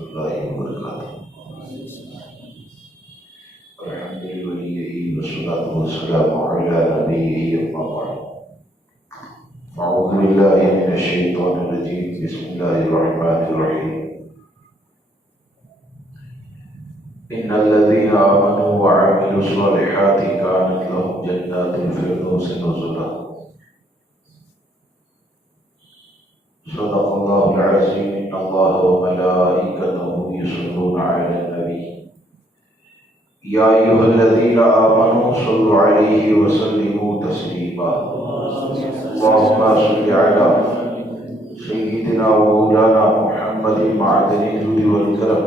الله وبركاته. الحمد لله والصلاة والسلام على نبيه أما بعد. أعوذ بالله من الشيطان الرجيم. بسم الله الرحمن الرحيم. إن الذين آمنوا وعملوا الصالحات كانت لهم جنات الفردوس نزلا. صدق الله العظيم. إن الله وملائكته يصلون على النبي يا أيها الذين آمنوا صلوا عليه وسلموا تسليما. اللهم صل على سيدنا ومولانا محمد معدن الجود والكرم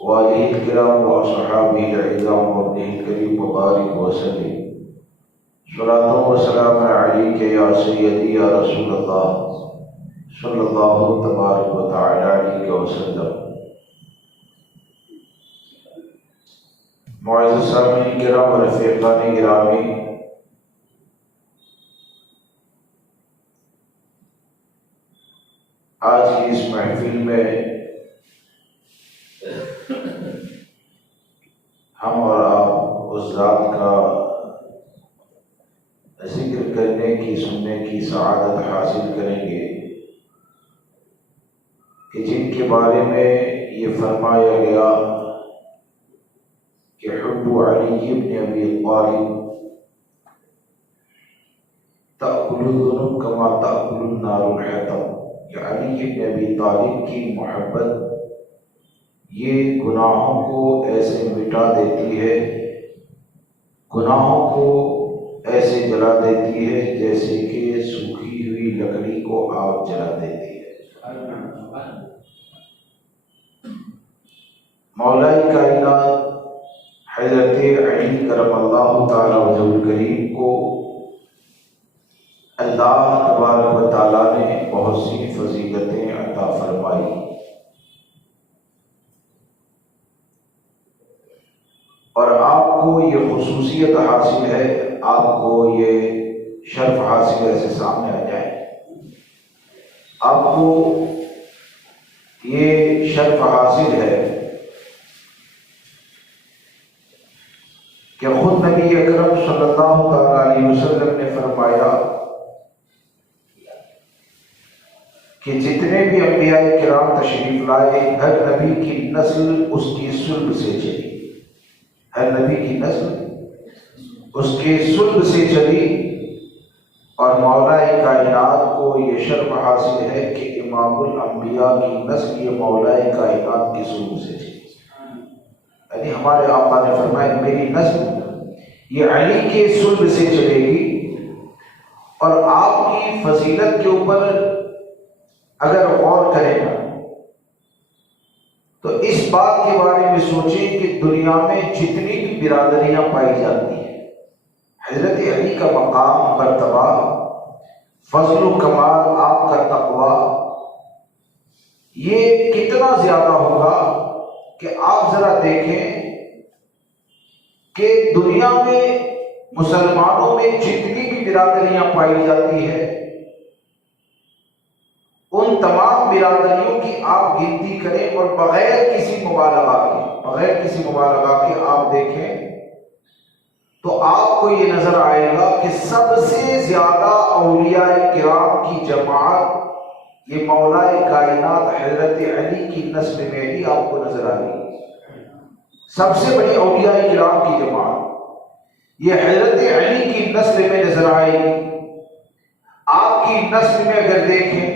وآله الكرام وأصحابه العظام وابنه الكريم وبارك وسلم. صلاة وسلام عليك يا سيدي يا رسول الله صلی اللہ تبارک و تعالی علیہ وسلم. معزز سامعین کرام و رفیقان گرامی، آج کی اس محفل میں ہم اور آپ اس ذات کا ذکر کرنے کی، سننے کی سعادت حاصل کریں گے کہ جن کے بارے میں یہ فرمایا گیا کہ حب علی ابن ابی طالب تأکل الذنوب کما تأکل النار الحطب، کہ علی ابن ابی طالب کی محبت یہ گناہوں کو ایسے مٹا دیتی ہے، گناہوں کو ایسے جلا دیتی ہے جیسے کہ سوکھی ہوئی لکڑی کو آگ جلا دیتی ہے۔ مولا کائنات حضرت علی کرم اللہ تعالی وجہ الکریم کو اللہ تبارک و تعالیٰ نے بہت سی فضیلتیں عطا فرمائی، اور آپ کو یہ خصوصیت حاصل ہے، آپ کو یہ شرف حاصل ہے، ایسے سامنے آ جائے، آپ کو یہ شرف حاصل ہے کہ خود نبی اکرم صلی اللہ علیہ وسلم نے فرمایا کہ جتنے بھی انبیاء کرام تشریف لائے، ہر نبی کی نسل اس کی صلب سے چلی، ہر نبی کی نسل اس کے صلب سے چلی، اور مولا کائنات کو یہ شرف حاصل ہے کہ امام الانبیاء کی نسل یہ مولا کائنات کی صلب سے چلی، یعنی ہمارے آقا نے فرمایا میری نسل یہ علی کے صلب سے چلے گی۔ اور آپ کی فضیلت کے اوپر اگر غور کریں نا تو اس بات کے بارے میں سوچیں کہ دنیا میں جتنی بھی برادریاں پائی جاتی ہیں، حضرت علی کا مقام، مرتبہ، فضل و کمال، آپ کا تقویٰ یہ کتنا زیادہ ہوگا کہ آپ ذرا دیکھیں کہ دنیا میں مسلمانوں میں جتنی بھی برادریاں پائی جاتی ہیں ان تمام برادریوں کی آپ گنتی کریں اور بغیر کسی مبالغہ کے آپ دیکھیں تو آپ کو یہ نظر آئے گا کہ سب سے زیادہ اولیاء کرام کی جماعت یہ مولا کائنات حضرت علی کی نسل میں بھی آپ کو نظر آئے گی۔ سب سے بڑی اولیاء کرام کی جماعت یہ حضرت علی کی نسل میں نظر آئے گی۔ آپ کی نسل میں اگر دیکھیں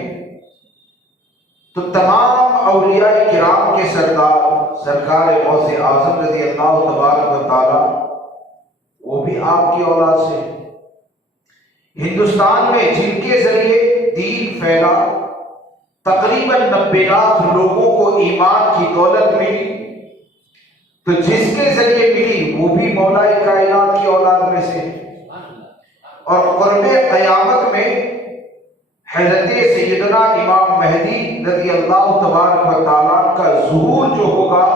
تو تمام اولیاء کرام کے سرکار غوث اعظم رضی اللہ تبارک و تعالی وہ بھی آپ کی اولاد سے، ہندوستان میں جن کے ذریعے دین پھیلا، تقریباً 90 لاکھ لوگوں کو ایمان کی دولت ملی، تو جس کے ذریعے ملی وہ بھی مولا کائنات کی اولاد میں سے، اور قرب قیامت میں حضرت سیدنا امام مہدی رضی اللہ تبارک و تعالیٰ کا ظہور جو ہوگا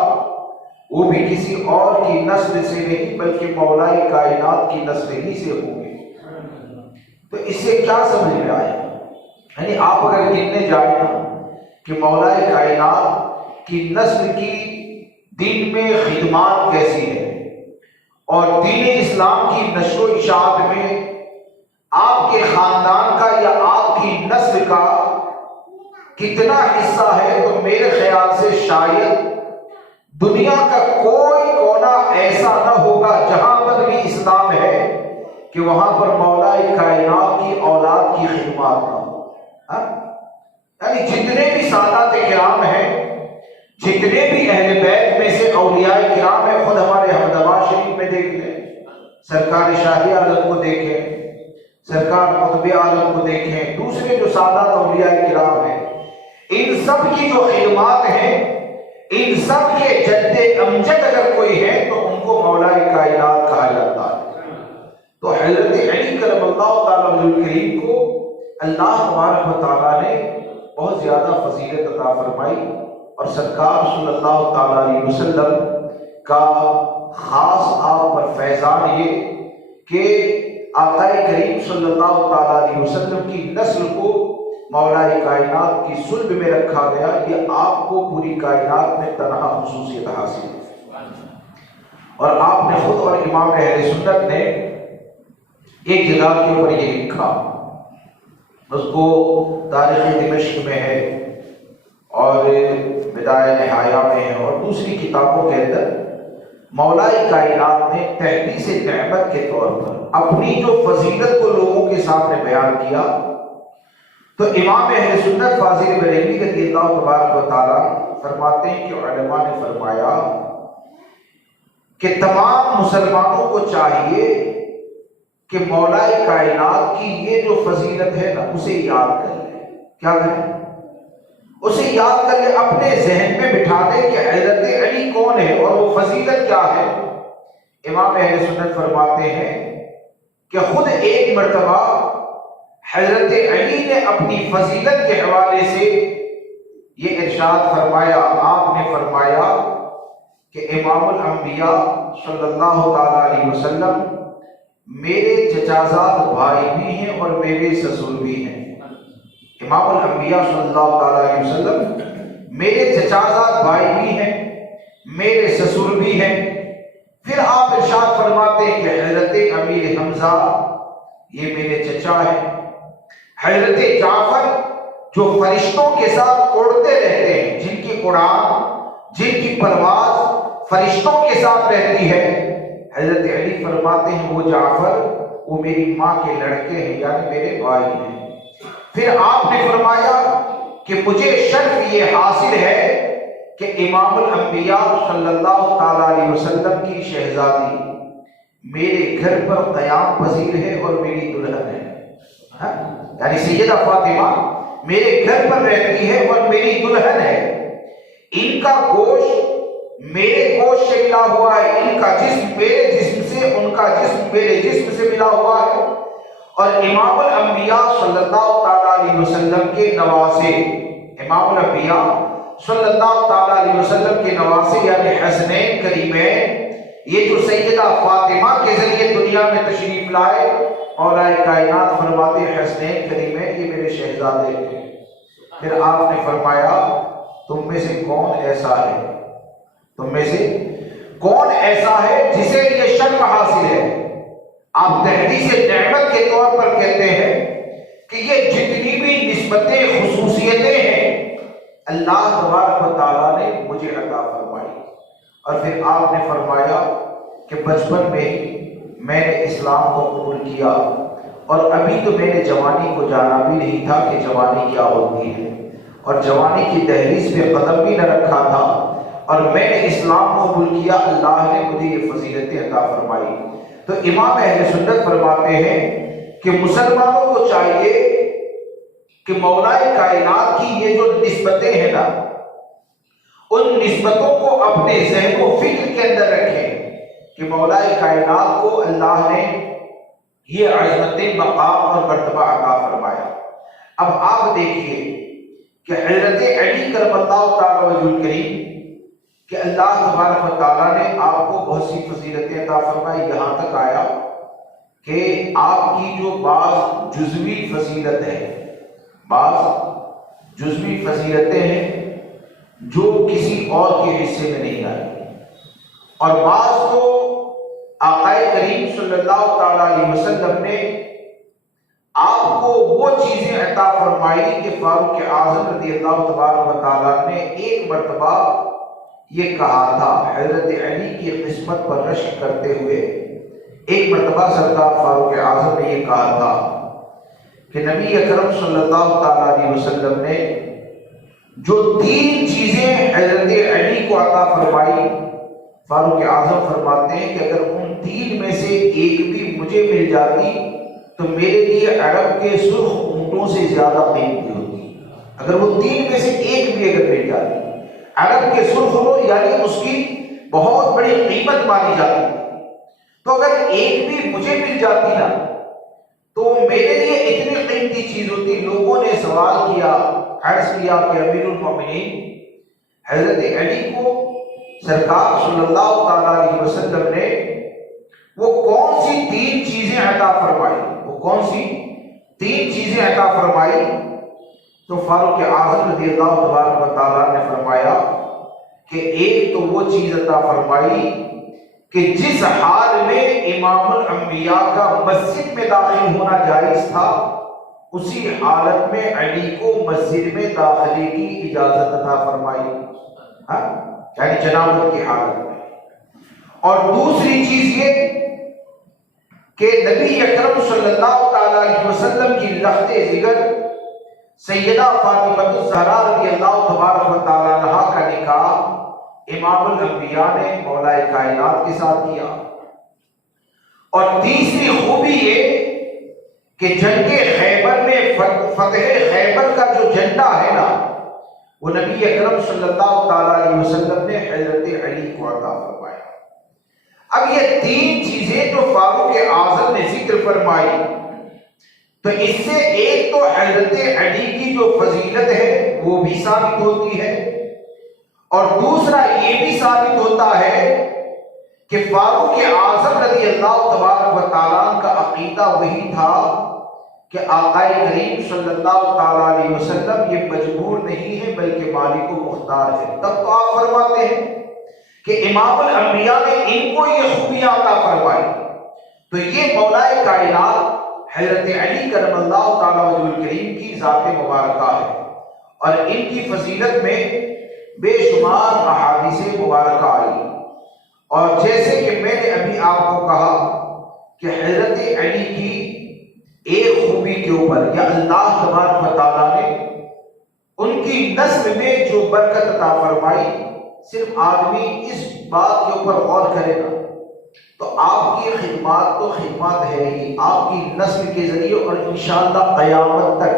وہ بھی کسی اور کی نسل سے نہیں بلکہ مولا کائنات کی نسل ہی سے ہوں گے۔ تو اس سے کیا سمجھ میں آیا؟ یعنی آپ اگر گننے جائیں کہ مولا کائنات کی نسل کی دین میں خدمات کیسی ہے اور دین اسلام کی نشر و اشاعت میں آپ کے خاندان کا یا آپ کی نسل کا کتنا حصہ ہے، تو میرے خیال سے شاید دنیا کا کوئی کونا ایسا نہ ہوگا جہاں پر بھی اسلام ہے کہ وہاں پر مولا کائنات کی اولاد کی خدمات نہ ہو۔ یعنی جتنے بھی سادات کرام ہیں، جتنے بھی اہل بیت میں سے اولیاء کرام ہیں، خود ہمارے احمدآباد شریف میں دیکھ لیں، سرکار شاہی عالم کو دیکھیں، سرکار قطب عالم کو دیکھیں، دوسرے جو سادات اولیاء کرام ہیں، ان سب کی جو خدمات ہیں، ان سب کے جد امجد اگر کوئی ہے تو ان کو مولا کائنات کہا جاتا ہے۔ تو حضرت علی کرم اللہ تعالیٰ وجہ کریم کو اللہ تبارک و تعالیٰ نے بہت زیادہ فضیلت عطا فرمائی، اور سرکار صلی اللہ تعالیٰ علیہ وسلم کا خاص آپ پر فیضان یہ کہ آقا کریم صلی اللہ تعالیٰ علیہ وسلم کی نسل کو مولا کائنات کی صلب میں رکھا گیا، یہ آپ کو پوری کائنات میں تنہا خصوصیت حاصل ہے۔ اور آپ نے خود اور امام اہل سنت نے ایک جگہ کے اوپر یہ لکھا، اس کو تاریخ دمشق میں ہے اور بدایہ نہایہ میں ہے اور دوسری کتابوں کے اندر مولا کائنات نے تحدیث نعمت کے طور پر اپنی جو فضیلت کو لوگوں کے سامنے بیان کیا، تو امام اہل سنت فاضل بریلوی رضی اللہ تبارک و تعالیٰ فرماتے ہیں کہ علماء نے فرمایا کہ تمام مسلمانوں کو چاہیے کہ مولا کائنات کی یہ جو فضیلت ہے نا اسے یاد کر لیں۔ کیا کریں؟ اسے یاد کر لیں، اپنے ذہن میں بٹھا دیں کہ حضرت علی کون ہے اور وہ فضیلت کیا ہے۔ امام اہل سنت فرماتے ہیں کہ خود ایک مرتبہ حضرت علی نے اپنی فضیلت کے حوالے سے یہ ارشاد فرمایا، آپ نے فرمایا کہ امام الانبیاء صلی اللہ تعالیٰ علیہ وسلم میرے چچازاد بھائی بھی ہیں اور میرے سسر بھی ہیں۔ امام الانبیاء صلی اللہ تعالیٰ علیہ وسلم میرے چچازاد بھائی بھی ہیں، میرے سسر بھی ہیں۔ پھر آپ ارشاد فرماتے ہیں کہ حضرت امیر حمزہ یہ میرے چچا ہیں، حضرت جعفر جو فرشتوں کے ساتھ اڑتے رہتے ہیں، جن کی اڑان، جن کی پرواز فرشتوں کے ساتھ رہتی ہے، حضرت علی فرماتے ہیں وہ جعفر وہ میری ماں کے لڑکے ہیں، یعنی میرے بھائی ہیں۔ پھر آپ نے فرمایا کہ مجھے شرف یہ حاصل ہے کہ امام الانبیاء صلی اللہ تعالیٰ علیہ وسلم کی شہزادی میرے گھر پر قیام پذیر ہے اور میری دلہن ہے، یعنی سیدہ فاطمہ میرے گھر پر رہتی ہے اور میری دلہن ہے۔ ان کا گوشت میرے گوشت سے ملا ہوا ہے، ان کا جسم میرے جسم سے، ان کا جسم میرے جسم سے ملا ہوا ہے۔ اور امام الانبیاء صلی اللہ تعالیٰ علیہ وسلم کے نواسے، امام الانبیاء صلی اللہ تعالیٰ علیہ وسلم کے نواسے یعنی حسنین کریمین، یہ جو سیدہ فاطمہ کے ذریعے دنیا میں تشریف لائے، مولا کائنات فرماتے ہیں حسنین کریمین یہ میرے شہزادے ہیں۔ پھر آپ نے فرمایا تم میں سے کون ایسا ہے، تم میں سے کون ایسا ہے جسے یہ شرف حاصل ہے۔ آپ تحدیث نعمت کے طور پر کہتے ہیں کہ یہ جتنی بھی نسبتیں خصوصیتیں ہیں اللہ تبارک و تعالیٰ نے مجھے عطا فرمائی۔ اور پھر آپ نے فرمایا کہ بچپن میں ہی میں نے اسلام کو قبول کیا اور ابھی تو میں نے جوانی کو جانا بھی نہیں تھا کہ جوانی کیا ہوتی ہے، اور جوانی کی دہلیز پہ قدم بھی نہ رکھا تھا، اور میں نے اسلام قبول کیا، اللہ نے مجھے یہ فضیلتیں عطا فرمائی۔ تو امام اہل سنت فرماتے ہیں کہ مسلمانوں کو چاہیے کہ مولا کائنات کی یہ جو نسبتیں ہیں نا ان نسبتوں کو اپنے ذہن و فکر کے اندر رکھیں کہ مولا کائنات کو اللہ نے یہ عظمت مقام اور مرتبہ عطا فرمایا۔ اب آپ دیکھیے کہ حضرت علی کرم اللہ تعالیٰ وجہ کریم کہ اللہ تبارک و تعالیٰ نے آپ کو بہت سی فضیلتیں عطا فرمائی، یہاں تک آیا کہ آپ کی جو بعض جزوی فضیلت ہے، بعض جزوی فضیلتیں ہیں جو کسی اور کے حصے میں نہیں آئی، اور بعض تو آقا کریم صلی اللہ تعالی علیہ وسلم نے آپ کو وہ چیزیں عطا فرمائی کہ فاروق اعظم رضی اللہ تبارک و تعالیٰ نے ایک مرتبہ یہ کہا تھا، حضرت علی کی قسمت پر رشک کرتے ہوئے ایک مرتبہ سرکار فاروق اعظم نے یہ کہا تھا کہ نبی اکرم صلی اللہ تعالیٰ علیہ وسلم نے جو 3 چیزیں حضرت علی کو عطا فرمائی، فاروق اعظم فرماتے ہیں کہ اگر ان 3 میں سے ایک بھی مجھے مل جاتی تو میرے لیے عرب کے سرخ اونٹوں سے زیادہ قیمتی ہوتی۔ اگر وہ 3 میں سے ایک بھی اگر مل جاتی، عرب کے سرخ اونٹ یعنی اس کی بہت بڑی قیمت مانی جاتی، تو اگر ایک بھی مجھے مل جاتی نا تو میرے لیے اتنی قیمتی چیز ہوتی۔ لوگوں نے سوال کیا، عرض کیا کہ امیر المومنین، حضرت علی کو سرکار صلی اللہ تعالیٰ علیہ وسلم نے وہ کون سی 3 چیزیں عطا فرمائی، وہ کون سی 3 چیزیں عطا فرمائی؟ تو فاروق اعظم رضی اللہ تبارک و تعالیٰ نے فرمایا کہ ایک تو وہ چیز عطا فرمائی کہ جس حال میں امام الانبیاء کا مسجد میں داخل ہونا جائز تھا، اسی حالت میں علی کو مسجد میں داخلے کی اجازت عطا فرمائی، یعنی جنابت کی حالت میں۔ اور دوسری چیز یہ کہ نبی اکرم صلی اللہ تعالیٰ علیہ وسلم کی لخت جگر سیدہ فاطمہ الزہرا رضی اللہ تبارک و تعالیٰ عنہا کا نکاح امام الانبیاء نے مولا کائنات کے ساتھ کیا۔ اور تیسری خوبی یہ کہ جنگ خیبر میں فتح خیبر کا جو جھنڈا ہے نا، وہ نبی اکرم صلی اللہ تعالیٰ علیہ وسلم نے حضرت علی کو عطا فرمایا۔ اب یہ 3 چیزیں جو فاروق اعظم نے ذکر فرمائی، تو اس سے ایک تو حضرت علی کی جو فضیلت ہے وہ بھی ثابت ہوتی ہے، اور دوسرا یہ بھی ثابت ہوتا ہے کہ فاروق اعظم رضی اللہ تبارک و تعالیٰ کا عقیدہ وہی تھا کہ آقا کریم صلی اللہ تعالیٰ علیہ وسلم یہ مجبور نہیں ہے بلکہ مالک و مختار ہے۔ تب تو آپ فرماتے ہیں کہ امام الانبیاء نے ان کو یہ خوبیاں عطا فرمائی، تو یہ مولا کائنات حضرت علی کرم اللہ تعالیٰ وجہ الکریم کی ذات مبارکہ ہے، اور ان کی فضیلت میں بے شمار احادیث مبارکہ آئی۔ اور جیسے کہ میں نے ابھی آپ کو کہا کہ حضرت علی کی ایک خوبی کے اوپر یا اللہ تبارک و تعالیٰ نے ان کی نسل میں جو برکت عطا فرمائی، صرف آدمی اس بات کے اوپر غور کرے گا تو آپ کی خدمات تو خدمات ہے ہی، آپ کی نسل کے ذریعے اور انشاءاللہ قیامت تک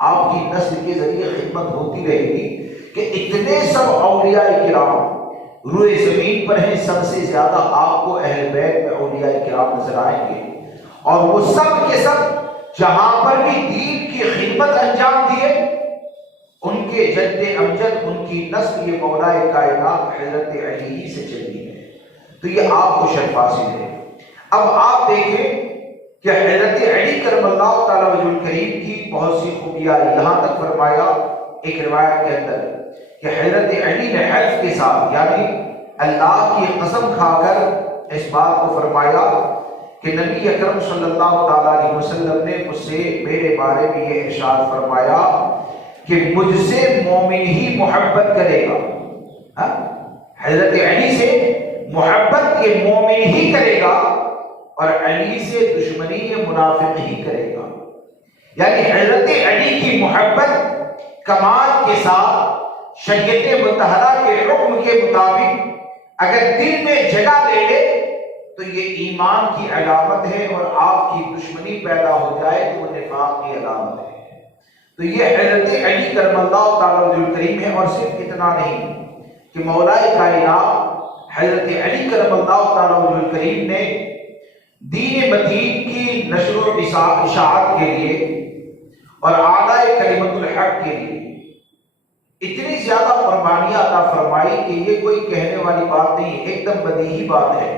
آپ کی نسل کے ذریعے خدمت ہوتی رہے گی کہ اتنے سب اولیاء کرام روئے زمین پر ہیں، سب سے زیادہ آپ کو اہل بیت میں اولیاء کرام نظر آئیں گے، اور وہ سب کے سب جہاں پر بھی دین کی خدمت انجام دیے، ان کے جد امجد ان کی نسل یہ مولا کائنات حضرت علی سے چلی ہے، تو یہ آپ کو شرف حاصل ہے۔ اب آپ دیکھیں کہ حضرت علی کرم اللہ تعالیٰ وجہ الکریم کی بہت سی خوبیاں، یہاں تک فرمایا ایک روایت کے اندر کہ حضرت علی نے حلف کے ساتھ یعنی اللہ کی قسم کھا کر اس بات کو فرمایا کہ نبی اکرم صلی اللہ تعالیٰ علیہ وسلم نے مجھ سے میرے بارے میں یہ ارشاد فرمایا کہ مجھ سے مومن ہی محبت کرے گا، حضرت علی سے محبت یہ مومن ہی کرے گا، اور علی سے دشمنی یہ منافق ہی کرے گا۔ یعنی حضرت علی کی محبت کمال کے ساتھ شریعت مطہرہ کے حکم کے مطابق اگر دل میں جگہ لے لے تو یہ ایمان کی علامت ہے، اور آپ کی دشمنی پیدا ہو جائے تو وہ نفاق کی علامت ہے۔ تو یہ حضرت علی کرم اللہ تعالیٰ وجہ الکریم ہے، اور صرف اتنا نہیں کہ مولا کائنات حضرت علی کرم اللہ تعالیٰ وجہ الکریم نے دین متین کی نشر و اشاعت کے لیے اور اعلیٰ کلمت الحق کے لیے اتنی زیادہ قربانیاں عطا فرمائی کہ یہ کوئی کہنے والی بات نہیں، ایک دم بدیہی بات ہے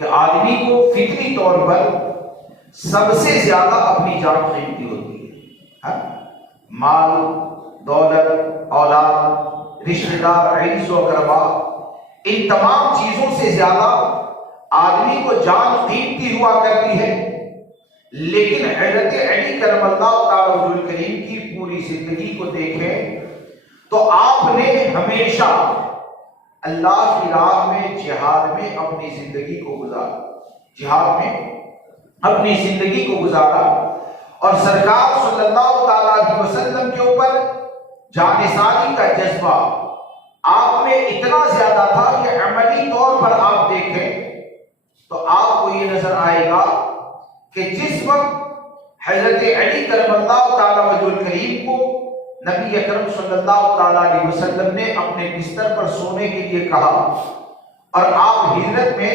کہ آدمی کو فطری طور پر سب سے زیادہ اپنی جان قیمتی ہوتی ہے، مال، دولت، اولاد، رشتہ دار، عزیز و اقربا، ان تمام چیزوں سے زیادہ آدمی کو جان قیمتی ہوا کرتی ہے. لیکن حضرت علی کرم اللہ تعالی وجہ الکریم کی پوری زندگی کو دیکھیں تو آپ نے ہمیشہ اللہ کی راہ میں جہاد میں اپنی زندگی کو گزارا، جہاد میں اپنی زندگی کو گزارا. اور سرکار صلی اللہ تعالی علیہ وسلم کے اوپر جانثاری کا جذبہ آپ میں اتنا زیادہ تھا کہ عملی طور پر آپ دیکھیں تو آپ کو یہ نظر آئے گا کہ جس وقت حضرت علی کرم اللہ تعالی وجہ الکریم کو نبی اکرم صلی اللہ تعالی علیہ وسلم نے اپنے بستر پر سونے کے لیے کہا اور آپ ہجرت میں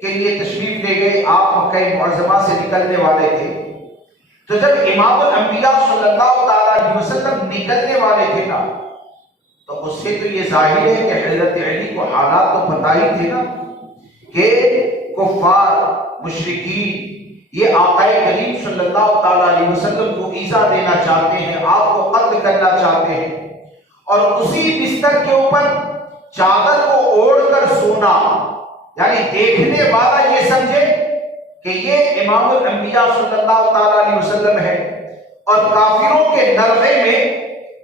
کے لیے تشریف لے گئے، آپ مکہ معظمہ سے نکلنے والے تھے. تو جب امام الانبیاء صلی اللہ تعالی علیہ وسلم نکلنے والے تھے نا، تو اس سے تو یہ ظاہر ہے کہ حضرت علی کو حالات تو پتہ ہی تھے نا کہ کفار مشرکین یہ آقا کریم صلی اللہ تعالی علیہ وسلم کو ایذا دینا چاہتے ہیں، آپ کو قتل کرنا چاہتے ہیں. اور اسی بستر کے اوپر چادر کو اوڑھ کر سونا، یعنی دیکھنے والا یہ سمجھے کہ یہ امام الانبیاء صلی اللہ تعالی علیہ وسلم ہے. اور کافروں کے نرغے میں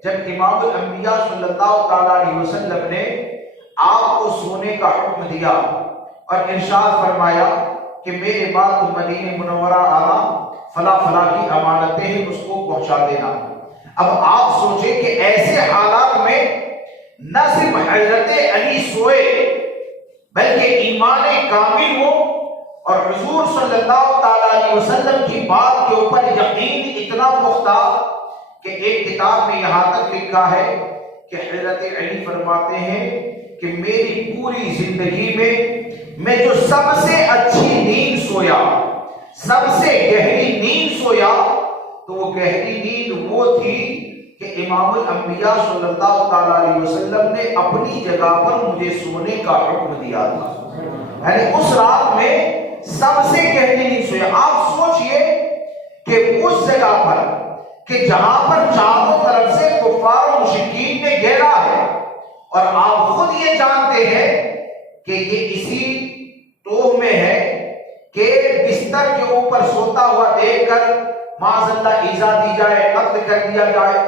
جب امام الانبیاء صلی اللہ تعالی علیہ وسلم نے آپ کو سونے کا حکم دیا اور ارشاد فرمایا کہ میرے بعد تم مدینہ منورہ آنا، فلاں فلاں کی امانتیں ہیں اس کو پہنچا دینا. اب آپ سوچیں کہ ایسے حالات میں نہ صرف حضرت علی سوئے بلکہ ایمان کامل ہو اور حضور صلی اللہ تعالی علیہ وسلم کی بات کے اوپر یقین اتنا پختہ کہ ایک کتاب میں یہاں تک لکھا ہے کہ حضرت علی فرماتے ہیں کہ میری پوری زندگی میں جو سب سے اچھی نیند سویا، سب سے گہری نیند سویا، تو وہ گہری نیند وہ تھی کہ امام الانبیاء صلی اللہ تعالی علیہ وسلم نے اپنی جگہ پر مجھے سونے کا حکم دیا تھا. یعنی اس رات میں سب سے گہری نیند سویا. آپ سوچئے کہ اس جگہ پر کہ جہاں پر چاروں طرف سے کفار و مشرکین نے گھیرا ہے اور آپ خود یہ جانتے ہیں کہ یہ اسی توہ میں ہے کہ بستر کے اوپر سوتا ہوا دیکھ کر معاذ اللہ ایذا دی جائے، قتل کر دیا جائے،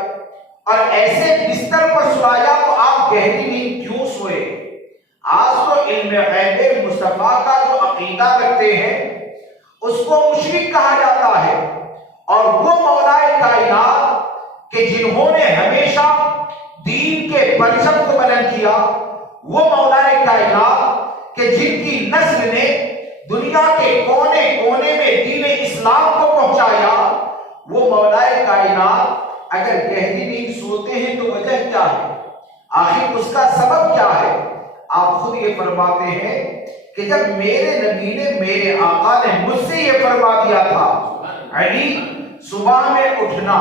اور ایسے بستر پر سلایا تو آپ گہری نیند کیوں سوئے؟ آج تو علم غیب مصطفیٰ کا جو عقیدہ رکھتے ہیں اس کو مشرک کہا جاتا ہے. اور وہ مولائے کائنات کہ جنہوں نے ہمیشہ دین کے پرچم کو بلند کیا، وہ مولائے کائنات کہ جن کی نسل نے دنیا کے کونے کونے میں دین اسلام کو پہنچایا، وہ مولائے کائنات اگر گہری نیند سوتے ہیں تو وجہ کیا ہے؟ آخر اس کا سبب کیا ہے؟ آپ خود یہ فرماتے ہیں کہ جب میرے نبی نے، میرے آقا نے مجھ سے یہ فرما دیا تھا علی صبح میں اٹھنا،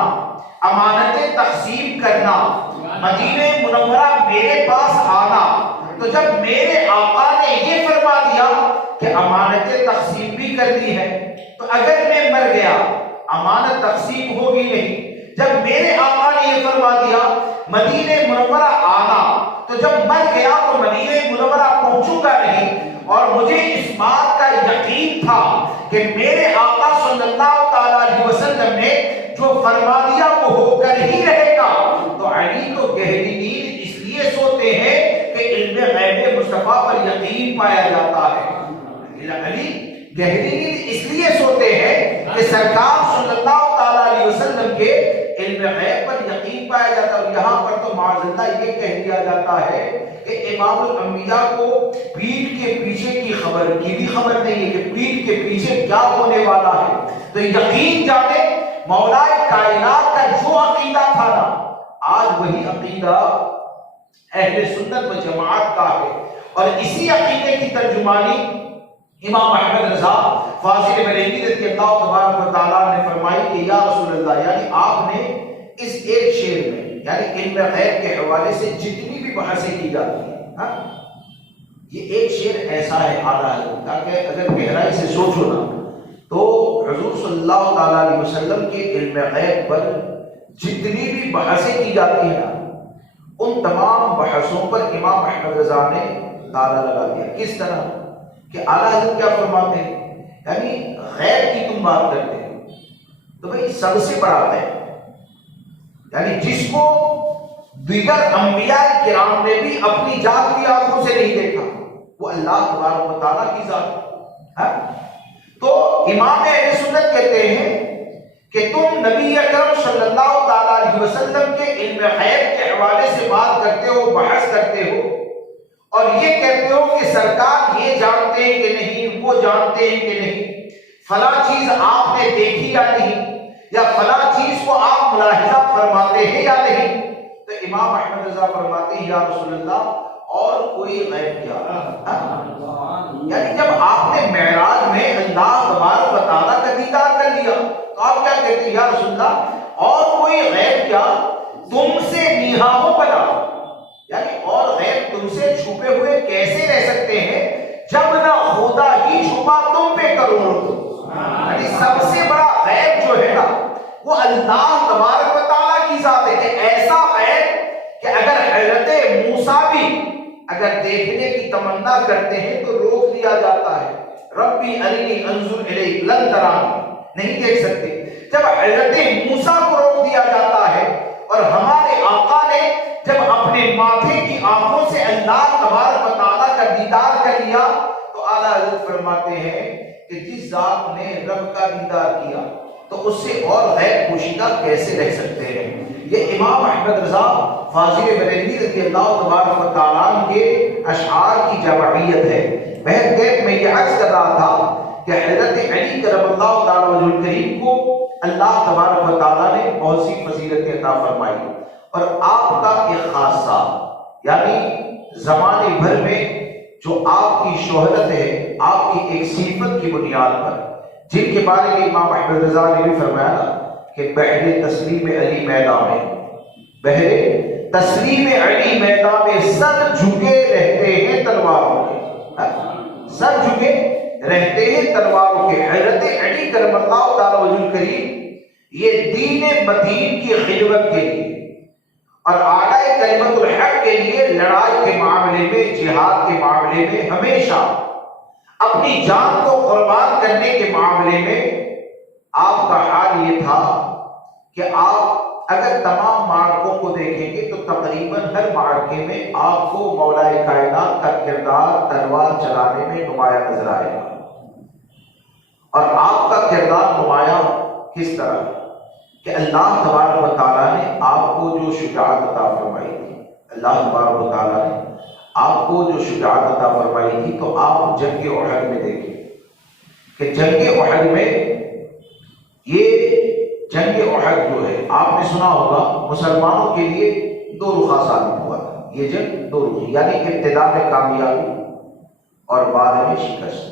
امانتیں تقسیم کرنا، مدینہ منورہ میرے پاس آنا، تو جب میرے آقا نے یہ فرما دیا کہ امانتیں تقسیم بھی کرنی ہے تو اگر میں مر گیا امانت تقسیم ہوگی نہیں. جب میرے آقا نے یہ فرما دیا مدینہ منورہ آنا تو جب مر گیا تو مدینہ منورہ پہنچوں گا نہیں. اور مجھے اس بات کا یقین تھا کہ میرے آقا صلی اللہ تعالی علیہ وسلم نے جو فرما دیا وہ ہو کر ہی رہے گا. تو علی تو گہری نیند اس لیے سوتے ہیں کہ علم غیب مصطفیٰ پر یقین پایا جاتا ہے. علی گہری نیند اس لیے سوتے ہیں کہ سرکار صلی اللہ تعالی علیہ وسلم کے علم غیب پر یقین پایا جاتا ہے. اور یہاں پر تو معاذ اللہ یہ کہہ دیا جاتا ہے کہ امام الانبیاء کو پیٹھ کے پیچھے کی خبر کی بھی خبر نہیں ہے کہ پیٹھ کے پیچھے کیا ہونے والا ہے. تو یقین جانے مولائے کائنات کا جو عقیدہ تھا نا، آج وہی عقیدہ اہل سنت و جماعت کا ہے. اور اسی عقیدے کی ترجمانی امام احمد رضا فاضل بریلوی رضی اللہ تبارک و تعالیٰ نے فرمائی کہ یا رسول اللہ، یعنی آپ نے اس ایک شعر میں، یعنی علم غیب کے حوالے سے جتنی بھی بحثیں کی جاتی ہیں، یہ ایک شعر ایسا ہے اعلیٰ ہے تاکہ اگر گہرائی سے سوچو نا تو حضور صلی اللہ تعالیٰ علیہ وسلم کے علم غیب پر جتنی بھی بحثیں کی جاتی ہیں نا، ان تمام بحثوں پر امام احمد رضا نے تالا لگا دیا۔ کس طرح کہ اعلیٰ حضرت کیا فرماتے ہیں، یعنی غیب کی تم بات کرتے ہو تو بھائی سب سے بڑا غیب، یعنی جس کو دیگر انبیاء کرام نے بھی اپنی ذات کی آنکھوں سے نہیں دیکھا، وہ اللہ تبارک و تعالیٰ کی ذات ہے۔ تو امام اہل سنت کہتے ہیں کہ تم نبی اکرم صلی اللہ تعالیٰ علیہ وسلم کے علم غیب کے حوالے سے بات کرتے ہو، بحث کرتے ہو، اور یہ کہتے ہو کہ سرکار یہ جانتے ہیں کہ نہیں، وہ جانتے ہیں کہ نہیں، فلاں چیز آپ نے دیکھی یا نہیں، یا فلاں چیز کو آپ ملاحظہ فرماتے ہیں یا نہیں۔ تو امام احمد رضا فرماتے ہیں یا رسول اللہ اور کوئی غیب کیا، یعنی جب آپ نے معراج میں اللہ تبارک و تعالیٰ کا دیدار کر لیا تو آپ کیا کہتے ہیں یا رسول اللہ اور کوئی غیب کیا، تم سے نیہا بنا، یعنی اور غیب تم سے چھپے ہوئے کیسے رہ سکتے ہیں جب نہ خدا ہی چھپا تم پہ کروڑوں۔ یعنی سب سے بڑا غیب جو ہے نا وہ اللہ تبارک و تعالیٰ کی ذات ہے، کہ ایسا غیب کہ اگر حضرت موسیٰ بھی اگر دیکھنے کی تمنا کرتے ہیں تو روک دیا جاتا ہے، ربی ارنی انظر الیک لن ترانی، نہیں دیکھ سکتے۔ جب حضرت موسیٰ کو روک دیا جاتا ہے اور ہمارے آقا نے جب اپنے ماتھے کی آنکھوں سے اللہ تبارک و تعالیٰ کا دیدار کر لیا تو اعلیٰ حضرت فرماتے ہیں کہ جس ذات نے رب کا دیدار کیا تو اس سے اور غیب پوشیدہ کیسے رہ سکتے ہیں۔ یہ امام احمد رضا فاضل بریلوی رضی اللہ تبارک و تعالیٰ کے اشعار کی جامعیت ہے۔ بہرکیف میں یہ عرض کر رہا تھا کہ حضرت علی کرم اللہ تعالیٰ وجہ الکریم کو اللہ تبارک و تعالیٰ نے بہت سی فضیلتیں عطا فرمائی، اور آپ کا ایک خاصہ یعنی زمانے بھر میں جو آپ کی شہرت ہے آپ کی ایک صفت کی بنیاد پر، جن کے بارے میں امام احمد رضا نے بھی فرمایا کہ بحر تسلیم علی میدان میں، بحر تسلیم علی میدان میں سر جھکے رہتے ہیں تلواروں کے، سر جھکے رہتے ہیں تلواروں کے۔ حضرت علی کرم اللہ تعالی وجہ الکریم یہ دین متین کی خدمت کے لیے اور اعلی کلمت الحق کے لیے لڑائی کے معاملے میں، جہاد کے معاملے میں ہمیشہ اپنی جان کو قربان کرنے کے معاملے میں آپ کا حال یہ تھا کہ آپ اگر تمام معرکوں کو دیکھیں گے تو تقریباً ہر معرکے میں آپ کو مولا کائنات کا کردار تلوار چلانے میں نمایاں نظر آئے گا۔ اور آپ کا کردار نمایاں کس طرح کہ اللہ تبارک و تعالیٰ نے آپ کو جو شجاعت عطا فرمائی تھی، اللہ تبارک و تعالیٰ نے آپ کو جو شجاعت عطا فرمائی تھی، تو آپ جنگ احد میں دیکھیں کہ جنگ احد میں یہ جنگ احد جو ہے آپ نے سنا ہوگا مسلمانوں کے لیے دو رخا ثابت ہوا تھا۔ یہ جنگ دو رخی، یعنی ابتدا میں کامیابی اور بعد میں شکست،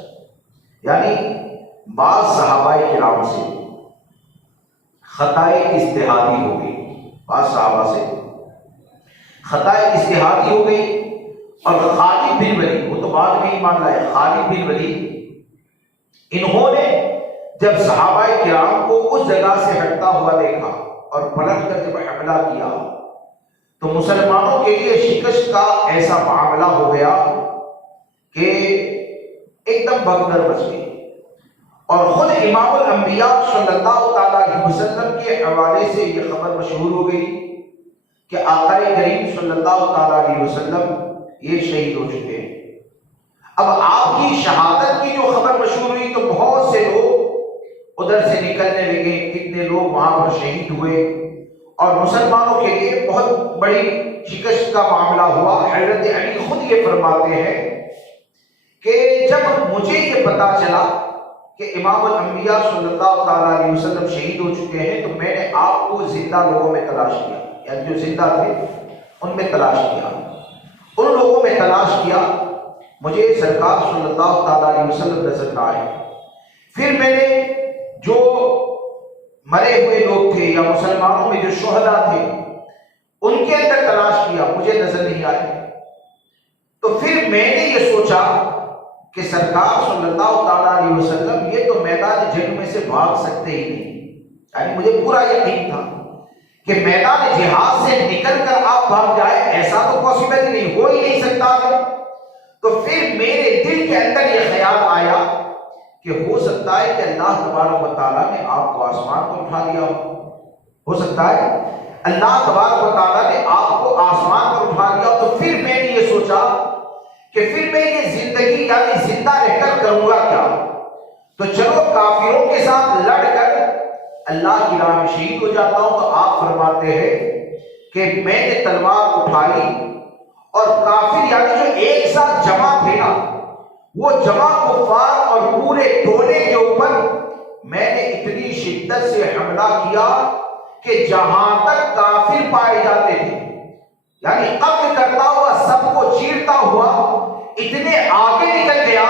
یعنی بعض صحابہ کرام سے خطائے اجتہادی ہو گئی، بعض صحابہ سے خطائے اجتہادی ہو گئی، اور خالد بن ولید، وہ تو بعد میں ایمان لائے، خالد بن ولید انہوں نے جب صحابہ کرام کو اس جگہ سے ہٹتا ہوا دیکھا اور پلٹ کر جب حملہ کیا تو مسلمانوں کے لیے شکست کا ایسا معاملہ ہو گیا کہ ایک دم بھگدڑ مچ گئی۔ اور خود امام الانبیاء صلی اللہ تعالیٰ علیہ وسلم کے حوالے سے یہ خبر مشہور ہو گئی کہ آقا کریم صلی اللہ تعالیٰ علیہ وسلم یہ شہید ہو چکے ہیں۔ اب آپ کی شہادت کی جو خبر مشہور ہوئی تو بہت سے لوگ ادھر سے نکلنے لگے، کتنے لوگ وہاں پر شہید ہوئے، اور مسلمانوں کے لیے بہت بڑی شکست کا معاملہ ہوا۔ حضرت علی خود یہ فرماتے ہیں کہ جب مجھے یہ پتا چلا کہ امام الانبیاء صلی اللہ تعالیٰ علیہ وسلم شہید ہو چکے ہیں تو میں نے آپ کو زندہ لوگوں میں تلاش کیا، یعنی جو زندہ تھے ان میں تلاش کیا، ان لوگوں میں تلاش کیا، مجھے سرکار صلی اللہ تعالیٰ علیہ وسلم نظر نہ آئے۔ پھر میں نے جو مرے ہوئے لوگ تھے یا مسلمانوں میں جو شہداء تھے ان کے اندر تلاش کیا، مجھے نظر نہیں آئے۔ تو پھر میں نے یہ سوچا کہ سرکار صلی اللہ تعالیٰ علیہ وسلم یہ تو میدان جنگ میں سے بھاگ سکتے ہی نہیں، یعنی مجھے پورا یقین تھا کہ میدان جہاد سے نکل کر آپ بھاگ جائیں، ایسا تو پاسبل ہی نہیں، ہو ہی نہیں سکتا ہے۔ تو پھر میرے دل کے اندر یہ خیال آیا کہ ہو سکتا ہے کہ اللہ تبارک و تعالیٰ نے آپ کو آسمان پر اٹھا لیا ہو سکتا ہے اللہ تبارک و تعالیٰ نے آپ کو آسمان پر اٹھا لیا۔ تو پھر میں نے یہ سوچا کہ پھر میں یہ زندگی یعنی زندہ رہ کر کروں گا کیا؟ تو چلو کافروں کے ساتھ لڑ کر اللہ کی راہ میں شہید ہو جاتا ہوں۔ تو آپ فرماتے ہیں کہ میں نے تلوار اٹھائی اور کافر یعنی جو ایک ساتھ جمع تھے نا، وہ جمع کفار اور پورے ٹولے کے اوپر میں نے اتنی شدت سے حملہ کیا کہ جہاں تک کافر پائے جاتے تھے، یعنی قتل کرتا ہوا سب کو چیرتا ہوا اتنے آگے نکل گیا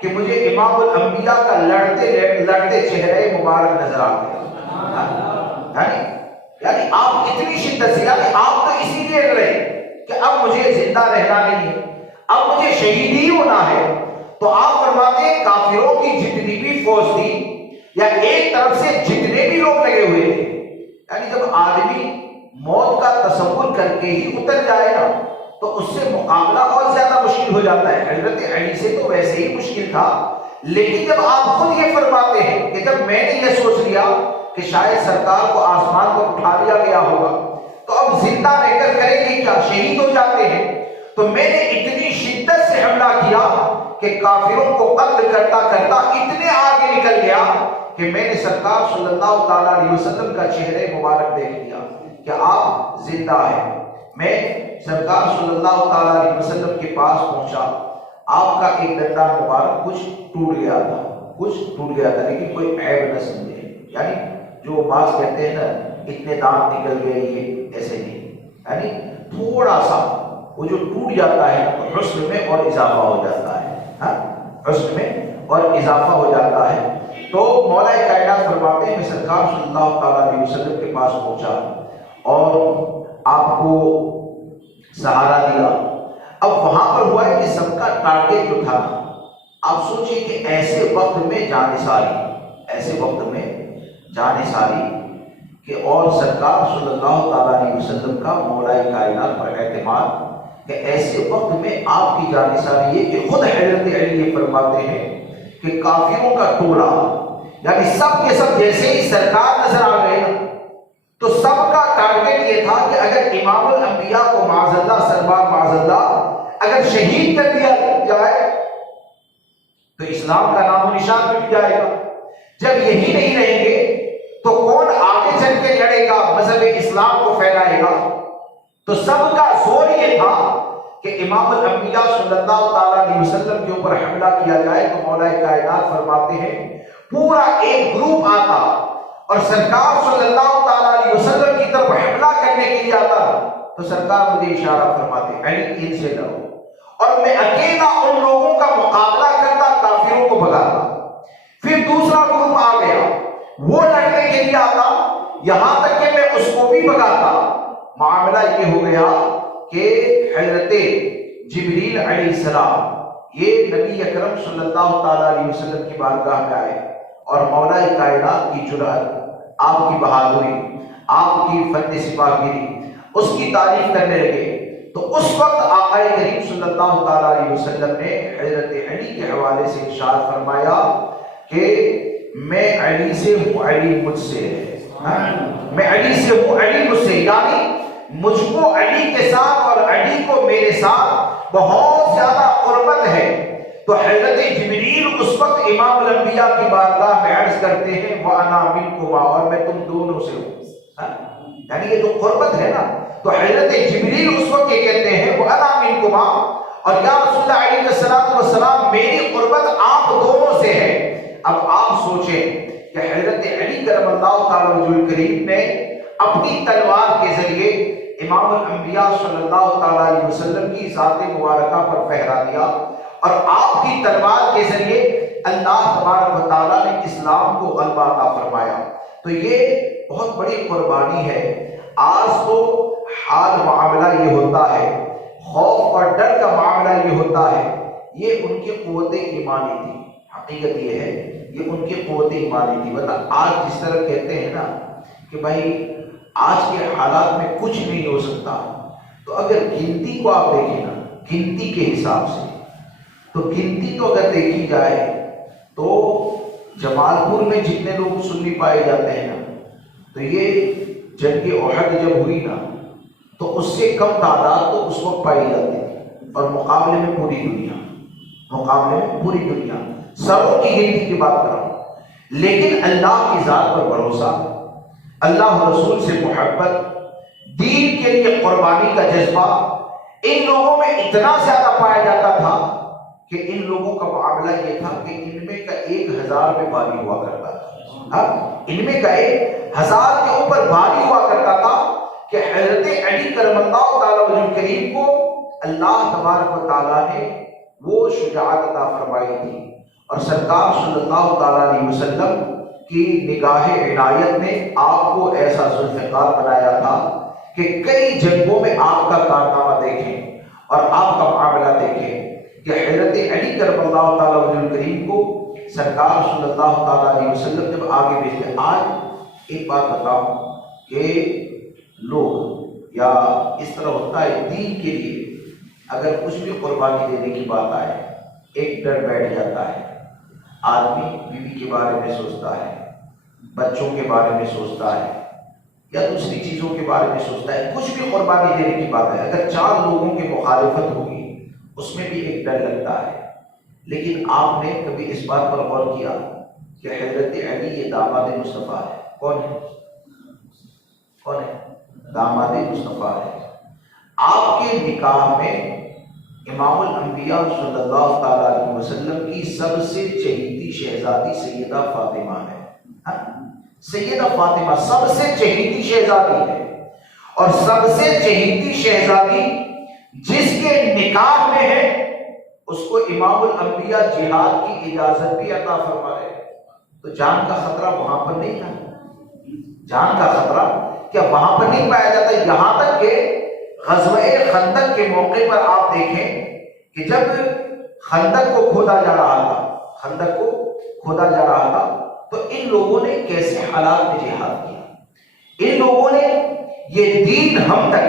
کہ مجھے امام الانبیاء کا لڑتے چہرے مبارک نظر آ گیا۔ یعنی آپ اتنی شدت سے، یعنی آپ تو اسی لیے لڑے کہ اب مجھے زندہ رہنا نہیں ہے، اب مجھے شہید ہی ہونا ہے۔ تو آپ فرماتے ہیں کافروں کی جتنی بھی فوج تھی یا ایک طرف سے جتنے بھی لوگ لگے ہوئے تھے، یعنی جب آدمی موت کا تصور کر کے ہی اتر جائے نا تو اس سے مقابلہ اور زیادہ مشکل ہو جاتا ہے۔ حضرت علی سے تو ویسے ہی مشکل تھا، لیکن جب آپ خود یہ فرماتے ہیں کہ جب میں نے یہ سوچ لیا کہ شاید سرکار کو آسمان کو اٹھا لیا گیا ہوگا تو اب زندہ رہ کر کریں گے کیا، شہید ہو جاتے ہیں، تو میں نے اتنی شدت سے حملہ کیا کہ کافروں کو قتل کرتا کرتا اتنے آگے نکل گیا کہ میں نے سرکار صلی اللہ تعالیٰ علیہ وسلم کا چہرے مبارک دیکھ لیا کہ آپ زندہ ہیں۔ میں سرکار صلی اللہ تعالیٰ علیہ وسلم کے پاس پہنچا، آپ کا ایک ڈنڈا مبارک کچھ ٹوٹ گیا تھا لیکن کوئی عیب نہ سمجھے، یعنی جو بعض کہتے ہیں نا اتنے دانت نکل گئے، یہ ایسے نہیں، یعنی تھوڑا سا وہ جو ٹوٹ جاتا ہے حسن میں اور اضافہ ہو جاتا ہے، حسن میں اور اضافہ ہو جاتا ہے۔ تو مولا کائنات فرماتے ہیں میں سرکار صلی اللہ تعالیٰ علیہ وسلم کے پاس پہنچا اور آپ کو سہارا دیا۔ اب وہاں پر ہوا ہے کہ سب کا ٹارگیٹ جو تھا، آپ سوچیں کہ ایسے وقت میں جان ساری کہ اور سرکار صلی اللہ تعالیٰ علیہ وسلم کا مولا کائنات پر اعتماد کہ ایسے وقت میں آپ کی جان ساری یہ کہ خود حضرت علی یہ فرماتے ہیں کہ کافروں کا ٹولہ یعنی سب کے سب جیسے ہی سرکار نظر آ گئے تو سب کا ٹارگیٹ یہ تھا کہ اگر امام الانبیاء کو معاذ اللہ سربار معاذ اللہ اگر شہید کر دیا جائے تو اسلام کا نام و نشان مٹ جائے گا۔ جب یہی نہیں رہیں گے تو کون آگے چل کے لڑے گا، مذہب اسلام کو پھیلائے گا؟ تو سب کا زور یہ تھا کہ امام الانبیاء صلی اللہ تعالیٰ علیہ وسلم کے اوپر حملہ کیا جائے۔ تو مولا کائنات فرماتے ہیں پورا ایک گروپ آتا اور سرکار صلی اللہ تعالیٰ علیہ وسلم کی طرف حملہ کرنے کے لیے آتا تو سرکار مجھے اشارہ فرماتے علی ان سے لڑو، اور میں اکیلا ان لوگوں کا مقابلہ کرتا، کافروں کو بھگاتا۔ پھر دوسرا گروپ آ گیا، وہ لڑنے کے لیے آتا، یہاں تک کہ میں اس کو بھی بھگاتا۔ معاملہ یہ ہو گیا کہ حضرت جبریل علیہ السلام یہ نبی اکرم صلی اللہ تعالیٰ علیہ وسلم کی بارگاہ میں آئے اور مولا کائنات کی جرأت، آپ کی بہادری، آپ کی فن سپاہگیری، اس کی تعریف کرنے لگے۔ تو اس وقت آقا کریم صلی اللہ تعالیٰ علیہ وسلم نے حضرت علی کے حوالے سے ارشاد فرمایا کہ میں علی سے ہوں، علی مجھ سے ہے، میں علی سے ہوں، علی مجھ سے، یعنی مجھ کو علی کے ساتھ اور علی کو میرے ساتھ بہت زیادہ قربت ہے۔ تو حضرت جبریل اس وقت امام الانبیاء کی بارگاہ میں عرض کرتے ہیں وَأَنَا مِنْكُمَا، اور میں تم دونوں سے ہوں، یعنی یہ جو قربت ہے نا، تو حضرت جبریل اس وقت یہ کہتے ہیں وَأَنَا مِنْكُمَا، اور یا رسول اللہ علیہ السلام میری قربت آپ دونوں سے ہے۔ اب آپ سوچیں کہ حضرت علی کرم اللہ تعالیٰ وجہ کریم نے اپنی تلوار کے ذریعے امام الانبیاء صلی اللہ تعالیٰ علیہ وسلم کی ذات مبارکہ پر پہرا دیا، اور آپ کی تلوار کے ذریعے اللہ تبارک و تعالیٰ نے اسلام کو غلبہ عطا فرمایا۔ تو یہ بہت بڑی قربانی ہے۔ آج تو حال معاملہ یہ ہوتا ہے، خوف اور ڈر کا معاملہ یہ ہوتا ہے، یہ ان کی قوت ایمانی تھی، حقیقت یہ ہے یہ ان کی قوت ایمانی تھی۔ ورنہ آج جس طرح کہتے ہیں نا کہ بھائی آج کے حالات میں کچھ نہیں ہو سکتا. تو اگر گنتی کو آپ دیکھیں نا، گنتی کے حساب سے، تو گنتی تو اگر دیکھی جائے تو جمال پور میں جتنے لوگ سنی پائے جاتے ہیں نا، تو یہ جنگ احد جب ہوئی نا تو اس سے کم تعداد تو اس وقت پائی جاتی تھی، اور مقابلے میں پوری دنیا سروں کی گنتی کی بات کر رہا ہوں. لیکن اللہ کی ذات پر بھروسہ، اللہ رسول سے محبت، دین کے لیے قربانی کا جذبہ ان لوگوں میں اتنا زیادہ پایا جاتا تھا کہ ان لوگوں کا معاملہ یہ تھا کہ ان میں کا 1000 پہ بھاری ہوا کرتا تھا. ان میں کا 1000 کے اوپر بھاری ہوا کرتا تھا کہ حضرت علی کرم اللہ تعالی وجہ کریم کو اللہ تبارک و تعالیٰ نے وہ شجاعت عطا فرمائی تھی، اور سرکار صلی اللہ تعالیٰ علیہ وسلم کی نگاہ عنایت نے آپ کو ایسا ذوالفقار بنایا تھا کہ کئی جنگوں میں آپ کا کارنامہ دیکھیں اور آپ کا معاملہ دیکھیں کہ حضرت علی کرم اللہ تعالیٰ وجہ کریم کو سرکار صلی اللہ تعالیٰ علیہ وسلم جب آگے بھیجتے. آج ایک بات بتاؤں کہ لوگ یا اس طرح ہوتا ہے دین کے لیے اگر کچھ بھی قربانی دینے کی بات آئے ایک ڈر بیٹھ جاتا ہے. آدمی بیوی کے بارے میں سوچتا ہے، بچوں کے بارے میں سوچتا ہے، یا دوسری چیزوں کے بارے میں سوچتا ہے. کچھ بھی قربانی دینے کی بات ہے اگر 4 لوگوں کی مخالفت ہوگی اس میں بھی ایک ڈر لگتا ہے. لیکن آپ نے کبھی اس بات پر غور کیا کہ حضرت علی یہ داماد مصطفیٰ ہے؟ کون ہے؟ داماد مصطفیٰ ہے. آپ کے نکاح میں امام الانبیاء صلی اللہ تعالیٰ علیہ وسلم کی سب سے چہیتی شہزادی سیدہ فاطمہ ہے. سیدہ فاطمہ سب سے چہیتی شہزادی ہے، اور سب سے چہیتی شہزادی جس کے نکاح میں ہے اس کو امام الانبیاء جہاد کی اجازت بھی عطا فرما رہے. تو جان کا خطرہ وہاں پر نہیں تھا؟ جان کا خطرہ کیا وہاں پر نہیں پایا جاتا؟ یہاں تک کہ غزوہ خندق کے موقع پر آپ دیکھیں کہ جب خندق کو کھودا جا رہا تھا تو ان لوگوں نے کیسے حالات میں جہاد کیا. ان لوگوں نے یہ دین ہم تک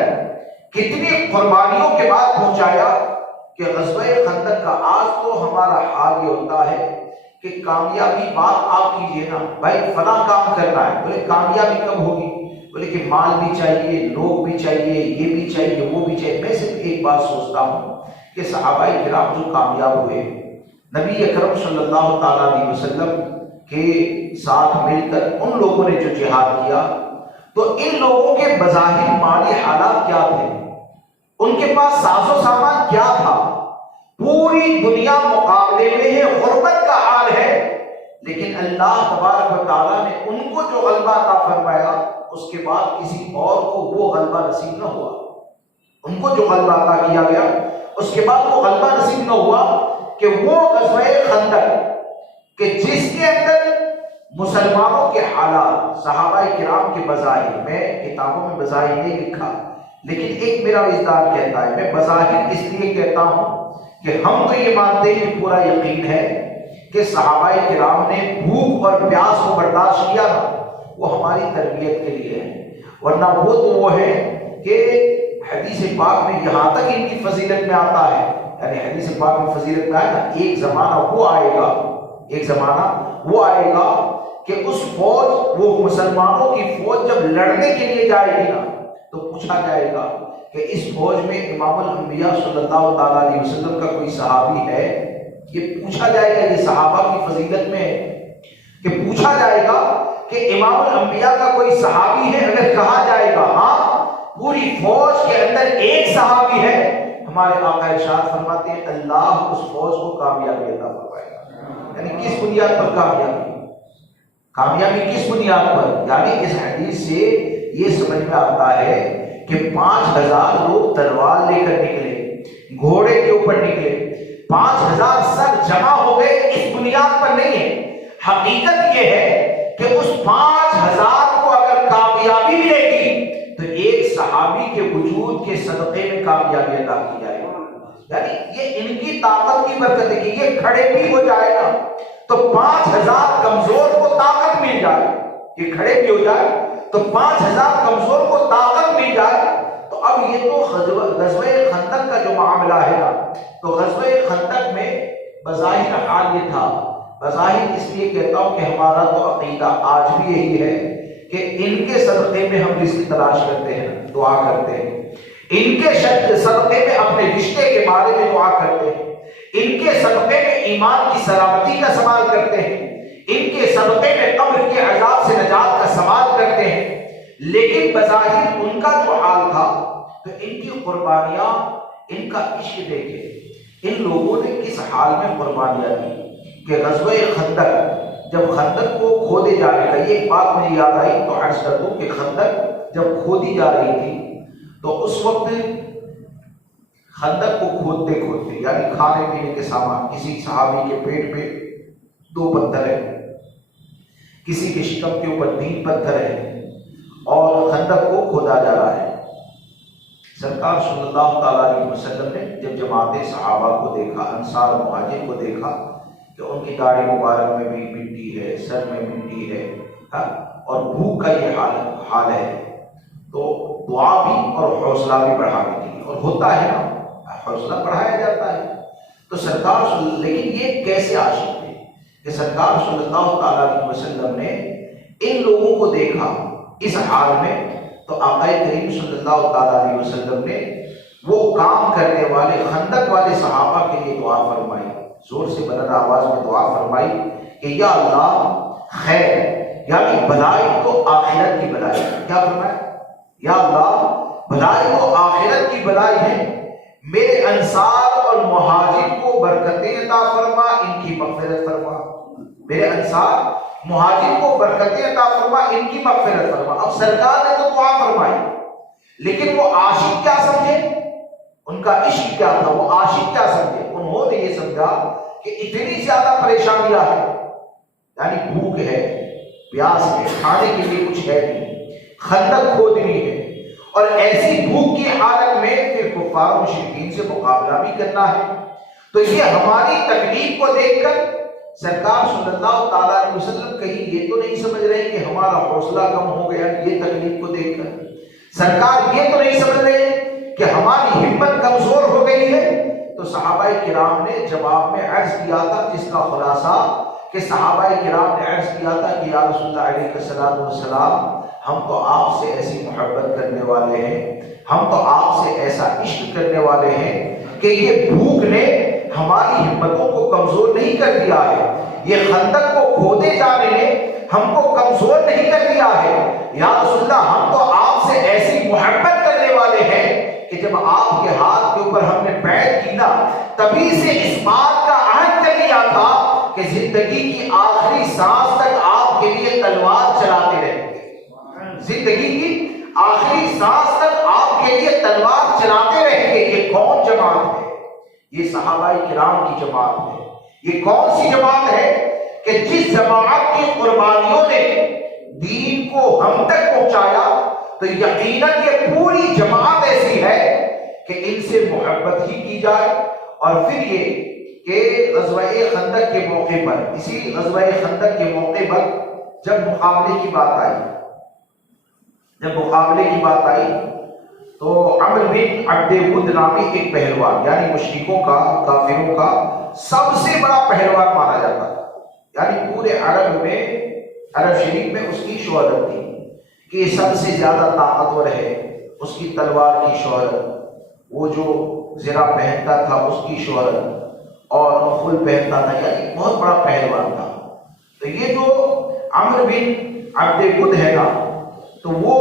کتنی قربانیوں کے بعد پہنچایا کہ غزوہ خندق کا آج تو ہمارا حال یہ ہوتا ہے کہ کامیابی بات آپ کیجئے نا بھائی فلاں کام کرنا ہے، بولے کامیابی کب ہوگی؟ بولے کہ مال بھی چاہیے، لوگ بھی چاہیے، یہ بھی چاہیے، وہ بھی چاہیے. میں صرف ایک بات سوچتا ہوں کہ صحابہ کرام جو کامیاب ہوئے، نبی اکرم صلی اللہ تعالیٰ علیہ وسلم کے ساتھ مل کر ان لوگوں نے جو جہاد کیا، تو ان لوگوں کے بظاہر مالی حالات کیا تھے؟ ان کے پاس ساز و سامان کیا تھا؟ پوری دنیا مقابلے میں ہے، غربت کا حال ہے، لیکن اللہ تبارک و تعالیٰ نے ان کو جو غلبہ عطا فرمایا اس کے بعد کسی اور کو وہ غلبہ نصیب نہ ہوا. ان کو جو غلبہ عطا کیا گیا اس کے بعد وہ غلبہ نصیب نہ ہوا کہ وہ غزوہ خندق کہ جس کے اندر مسلمانوں کے حالات صحابہ کرام کے بظاہر، میں کتابوں میں بظاہر نہیں لکھا لیکن ایک میرا وجدان کہتا ہے، میں بظاہر اس لیے کہتا ہوں کہ ہم تو یہ مانتے ہیں کہ پورا یقین ہے کہ صحابہ کرام نے بھوک اور پیاس کو برداشت کیا نا، وہ ہماری تربیت کے لیے ہے. ورنہ وہ تو وہ ہے کہ حدیث پاک میں یہاں تک ان کی فضیلت میں آتا ہے، یعنی حدیث پاک میں فضیلت میں آئے نا، ایک زمانہ وہ آئے گا کہ اس فوج، وہ مسلمانوں کی فوج جب لڑنے کے لیے جائے گی نا تو پوچھا جائے گا کہ اس فوج میں امام الانبیاء صلی اللہ تعالیٰ علیہ وسلم کا کوئی صحابی ہے؟ یہ پوچھا جائے گا، یہ صحابہ کی فضیلت میں کہ پوچھا جائے گا کہ امام الانبیاء کا کوئی صحابی ہے. اگر کہا جائے گا ہاں پوری فوج کے اندر ایک صحابی ہے، ہمارے آقا ارشاد فرماتے ہیں اللہ اس فوج کو کامیابی عطا فرمائے گا. یعنی کس بنیاد پر کامیابی کس بنیاد پر؟ یعنی اس حدیث سے یہ سمجھ میں آتا ہے کہ 5000 لوگ تلوار لے کر نکلے، گھوڑے کے اوپر نکلے، 5000 سر جمع ہو گئے، اس بنیاد پر نہیں ہے. حقیقت یہ ہے کہ اس 5000 کو اگر کامیابی ملے گی تو ایک صحابی کے وجود کے صدقے میں کامیابی عطا کی جائے گی. یعنی یہ ان کی طاقت کی برکت ہے کہ یہ کھڑے بھی ہو جائے نا تو 5000 کمزور کو طاقت مل جائے، یہ کھڑے بھی ہو جائے تو 5000 کمزور کو طاقت مل جائے تو اب یہ تو غزوہ خندق کا جو معاملہ ہے نا، تو غزوہ خندق میں بظاہر حال یہ تھا، بظاہر اس لیے کہتا ہوں کہ ہمارا تو عقیدہ آج بھی یہی ہے کہ ان کے صدقے میں ہم رزق تلاش کرتے ہیں، دعا کرتے ہیں، ان کے صدقے میں اپنے رشتے کے بارے میں دعا کرتے ہیں، ان کے صدقے میں ایمان کی سلامتی کا سوال کرتے ہیں، ان کے صدقے میں قبر کے عذاب سے نجات کا سوال کرتے ہیں۔ لیکن بظاہر ان کا جو حال تھا تو ان کی قربانیاں، ان کا عشق دیکھے ان لوگوں نے کس حال میں قربانیاں دی کہ غزوہ خندق جب خندق کو کھودے جانے کا، یہ ایک بات مجھے یاد آئی تو عرض کر دوں کہ خندق جب کھودی جا رہی تھی تو اس وقت خندق کو کھودتے کھودتے، یعنی کھانے پینے کے سامان، کسی صحابی کے پیٹ پہ 2 پتھر ہے، کسی کے شکم کے اوپر 3 پتھر ہے، اور خندق کو کھودا جا رہا ہے۔ سرکار صلی اللہ تعالیٰ علیہ وسلم نے جب جماعت صحابہ کو دیکھا، انصار مہاجر کو دیکھا کہ ان کی داڑھی مبارک میں بھی مٹی ہے، سر میں مٹی ہے، اور بھوک کا یہ حال ہے، تو دعا بھی اور حوصلہ بھی بڑھانے کی، اور ہوتا ہے نا، حوصلہ بڑھایا جاتا ہے۔ تو سرکار لیکن یہ کیسے عاشق تھے کہ سرکار صلی اللہ تعالیٰ علیہ وسلم نے ان لوگوں کو دیکھا اس حال میں، تو آقا کریم صلی اللہ تعالیٰ علیہ وسلم نے وہ کام کرنے والے خندق والے صحابہ کے لیے دعا فرمائی، زور سے بلند آواز میں دعا فرمائی کہ یا اللہ خیر، یعنی بھلائی کو آخرت کی بلائی، کیا فرمایا؟ یا اللہ بھلائی کو آخرت کی بلائی ہے، میرے انصار اور مہاجر کو برکتیں عطا فرما، ان کی مغفرت فرما، میرے انصار مہاجر کو برکتیں عطا فرما، ان کی مغفرت فرما۔ اب سرکار نے تو دعا فرمائی، لیکن وہ عاشق کیا سمجھے؟ ان کا عشق کیا تھا؟ وہ عاشق کیا سمجھے؟ انہوں نے یہ سمجھا کہ اتنی زیادہ پریشانیاں ہیں، یعنی بھوک ہے، پیاس ہے، کھانے کے لیے کچھ ہے نہیں، خندق کھودنی ہے، اور ایسی بھوک کی حالت میں پھر کفار و مشرکین سے مقابلہ بھی کرنا ہے، تو یہ ہماری تکلیف کو دیکھ کر سرکار صلی اللہ تعالیٰ علیہ وسلم کہیں یہ تو نہیں سمجھ رہے کہ ہمارا حوصلہ کم ہو گیا یہ تکلیف کو دیکھ کر، سرکار یہ تو نہیں سمجھ رہے کہ ہماری ہمت کمزور ہو گئی ہے۔ تو صحابہ کرام نے جواب میں عرض کیا تھا، جس کا خلاصہ کہ صحابہ کرام نے عرض کیا تھا کہ یا رسول اللہ علیہ الصلوۃ والسلام، ہم تو آپ سے ایسی محبت کرنے والے ہیں، ہم تو آپ سے ایسا عشق کرنے والے ہیں کہ یہ بھوک نے ہماری ہمتوں کو کمزور نہیں کر دیا ہے، یہ خندق کو کھودے جانے نے ہم کو کمزور نہیں کر دیا ہے، یا رسول اللہ ہم تو آپ سے ایسی محبت کرنے والے ہیں کہ جب آپ کے ہاتھ کے اوپر ہم نے بیعت کی نا، تبھی سے اس بات کا عہد کر لیا تھا کہ زندگی کی آخری سانس تک آپ کے لیے تلوار چلاتے رہیں گے، زندگی کی آخری سانس تک آپ کے لیے تلوار چلاتے رہیں گے۔ یہ کون جماعت ہے؟ یہ صحابہ کرام کی جماعت ہے۔ یہ کون سی جماعت ہے کہ جس جماعت کی قربانیوں نے دین کو ہم تک پہنچایا، تو یقیناً یہ پوری جماعت ایسی ہے کہ ان سے محبت ہی کی جائے۔ اور پھر یہ کہ غزوہ خندق کے موقع پر، اسی غزوہ خندق کے موقع پر جب مقابلے کی بات آئی تو عمرو بن عبد ود نامی ایک پہلوان، یعنی مشرکوں کا، کافروں کا سب سے بڑا پہلوان مانا جاتا تھا، یعنی پورے عرب شریف میں اس کی شہرت تھی کہ یہ سب سے زیادہ طاقتور ہے، اس کی تلوار کی شہرت، وہ جو زرہ پہنتا تھا اس کی شہرت، اور خل پہنتا تھا، یعنی بہت بڑا پہلوان تھا۔ تو یہ جو عمرو بن عبد ود ہے نا، تو وہ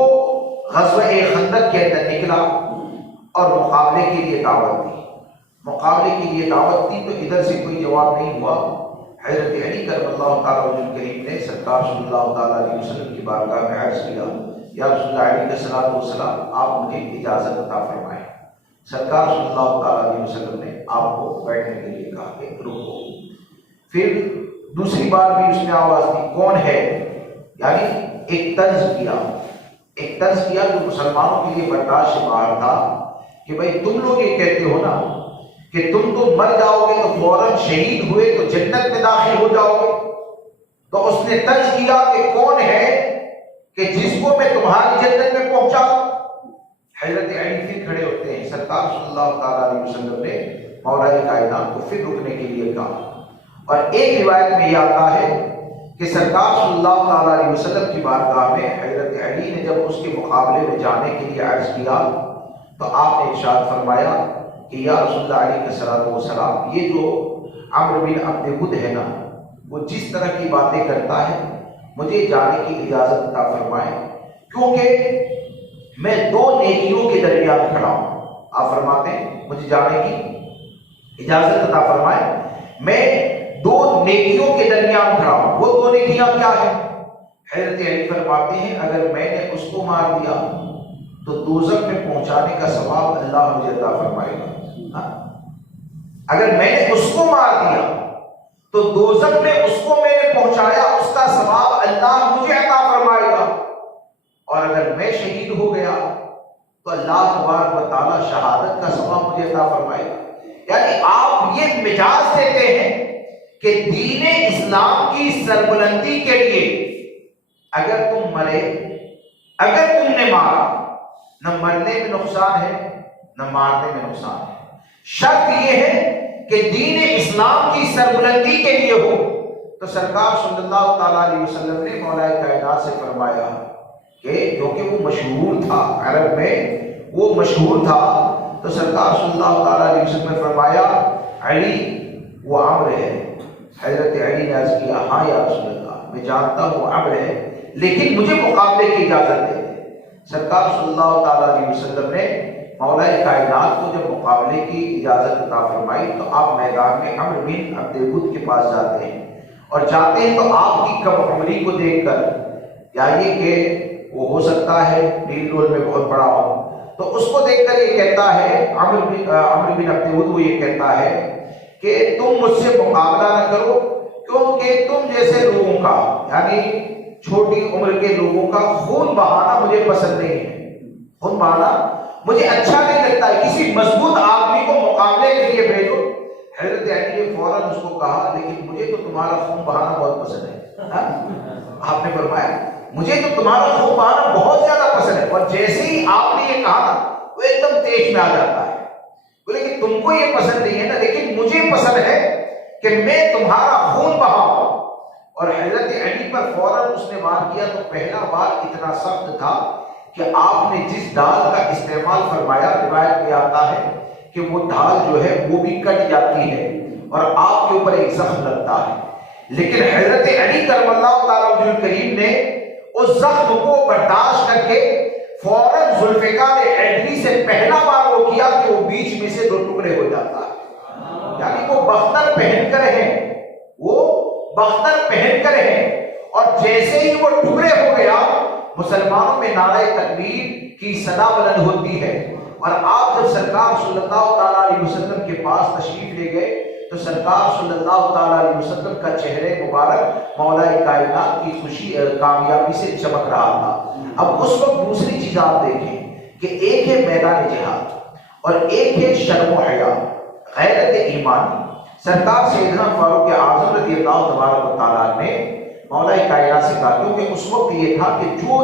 غزوہ خندق کے اندر نکلا اور مقابلے کے لیے دعوت دی تو ادھر سے کوئی جواب نہیں ہوا۔ حضرت علی کرم اللہ تعالیٰ وجہ کریم نے سرکار صلی اللہ تعالیٰ علیہ وسلم کی بارگاہ میں عرض کیا، یا رسول اللہ علیہ الصلوۃ والسلام، آپ مجھے اجازت عطا فرمائیں۔ سرکار صلی اللہ تعالیٰ علیہ وسلم نے آپ کو بیٹھنے کے لیے کہا کہ رکو۔ پھر دوسری بار بھی اس نے آواز دی، کون ہے؟ یعنی ایک طنز کیا جو مسلمانوں کے لیے برداشت سے باہر تھا کہ بھائی تم لوگ یہ کہتے ہو نا کہ تم تو مر جاؤ گے تو فوراً شہید ہوئے تو جنت میں داخل ہو جاؤ گے، تو اس نے طنز کیا کہ کون ہے کہ جس کو میں تمہاری جنت میں پہنچا. حضرت علی پھر کھڑے ہوتے ہیں. سرکار صلی اللہ تعالیٰ علیہ وسلم نے مولا کائنات کو پھر رکنے کے لیے کہا. اور ایک روایت میں یہ آتا ہے کہ سرکار صلی اللہ تعالیٰ علیہ وسلم کی بارگاہ میں حضرت علی نے جب اس کے مقابلے میں جانے کے لیے عرض کیا تو آپ نے ارشاد فرمایا کہ یا رسول اللہ علیہ الصلوۃ والسلام، یہ جو عمرو بن عبد ود ہے نا، وہ جس طرح کی باتیں کرتا ہے مجھے جانے کی اجازت عطا فرمائیں، کیونکہ میں دو نیکیوں کے درمیان کھڑا ہوں. آپ فرماتے ہیں مجھے جانے کی اجازت عطا فرمائیں، میں دو نیکیوں کے درمیان کھڑا ہوں. وہ دو نیکیاں کیا ہیں؟ حضرت علی فرماتے ہیں اگر میں نے اس کو مار دیا تو دوزخ میں پہنچانے کا ثواب اللہ مجھے عطا فرمائے گا. اگر میں نے اس کو مار دیا تو دوزخ میں اس کو میں نے پہنچایا، اس کا ثواب اللہ مجھے عطا فرمائے گا. اور اگر میں شہید ہو گیا تو اللہ تبارک و تعالی شہادت کا ثواب مجھے عطا فرمائے گا. یعنی آپ یہ مجاز دیتے ہیں کہ دین اسلام کی سربلندی کے لیے اگر تم مرے، اگر تم نے مارا، نہ مرنے میں نقصان ہے نہ مارنے میں نقصان ہے. شرط یہ ہے کہ دین اسلام کی سربلندی کے لیے ہو. تو سرکار صلی اللہ تعالیٰ علیہ وسلم نے مولا کائنات سے فرمایا کہ کیونکہ وہ مشہور تھا، عرب میں وہ مشہور تھا، تو سرکار صلی اللہ تعالیٰ علیہ وسلم نے فرمایا علی وہ عمرو ہے. حضرت علی نے عرض کیا ہاں یا رسول اللہ، میں جانتا ہوں وہ عمرو ہے، لیکن مجھے مقابلے کی اجازت دے. سرکار صلی اللہ تعالیٰ علیہ وسلم نے مولا کائنات کو جب مقابلے کی اجازت عطا فرمائی تو آپ میدان میں عمرو بن عبد ود کے پاس جاتے ہیں. اور جاتے ہیں تو آپ کی کم عمری کو دیکھ کر، یا یہ کہ وہ ہو سکتا ہے نیل رول میں بہت بڑا ہو، تو اس کو دیکھ کر یہ کہتا ہے عمرو بن عبد ود، وہ یہ کہتا ہے کہ تم مجھ سے مقابلہ نہ کرو، کیونکہ تم جیسے لوگوں کا، یعنی چھوٹی عمر کے لوگوں کا خون بہانا مجھے پسند نہیں ہے. خون بہانا مجھے اچھا نہیں لگتا ہے، کسی مضبوط آدمی کو مقابلے کے لیے بھیجو. حضرت علی نے فوراً اس کو کہا لیکن مجھے تو تمہارا خون بہانا بہت پسند ہے. آپ نے فرمایا مجھے تو تمہارا خون بہانا بہت زیادہ پسند ہے. اور جیسے ہی آپ نے یہ کہا نا وہ ایک دم تیز میں آ جاتا ہے. بولے کہ تم کو یہ پسند نہیں ہے نا، لیکن مجھے پسند ہے کہ میں تمہارا خون بہاؤں. اور حضرت علی پر فوراً اس نے وار کیا تو پہلا وار اتنا سخت تھا کہ آپ نے جس ڈھال کا استعمال فرمایا، روایت میں آتا ہے کہ وہ ڈھال جو ہے وہ بھی کٹ جاتی ہے اور آپ کے اوپر ایک زخم لگتا ہے. لیکن حضرت علی کرم اللہ تعالیٰ وجہ الکریم نے اس زخم کو برداشت کر کے فوراً ذوالفقار عدری سے پہلا بار وہ کیا کہ وہ بیچ میں سے دو ٹکڑے ہو جاتا ہے. یعنی وہ بختر پہن کر ہیں، وہ بختر پہن کر ہیں، اور جیسے ہی وہ ٹکڑے ہو گیا مسلمانوں میں نعرہ تکبیر کی صدا بلند ہوتی ہے. اور آپ جب سرکار صلی اللہ تعالیٰ علیہ وسلم کے پاس تشریف لے گئے تو سرکار صلی اللہ تعالیٰ علیہ وسلم کا چہرے مبارک مولا کائنات کی خوشی کامیابی سے چمک رہا تھا. اب اس وقت دوسری چیز آپ دیکھیں کہ ایک ہے میدان جہاد اور ایک ہے شرم و حیا، غیرت ایمانی. سرکار سیدنا فاروق اعظم رضی اللہ تبارک و تعالیٰ نے مولا کائنات سے کہا، کیونکہ اس وقت یہ تھا کہ جو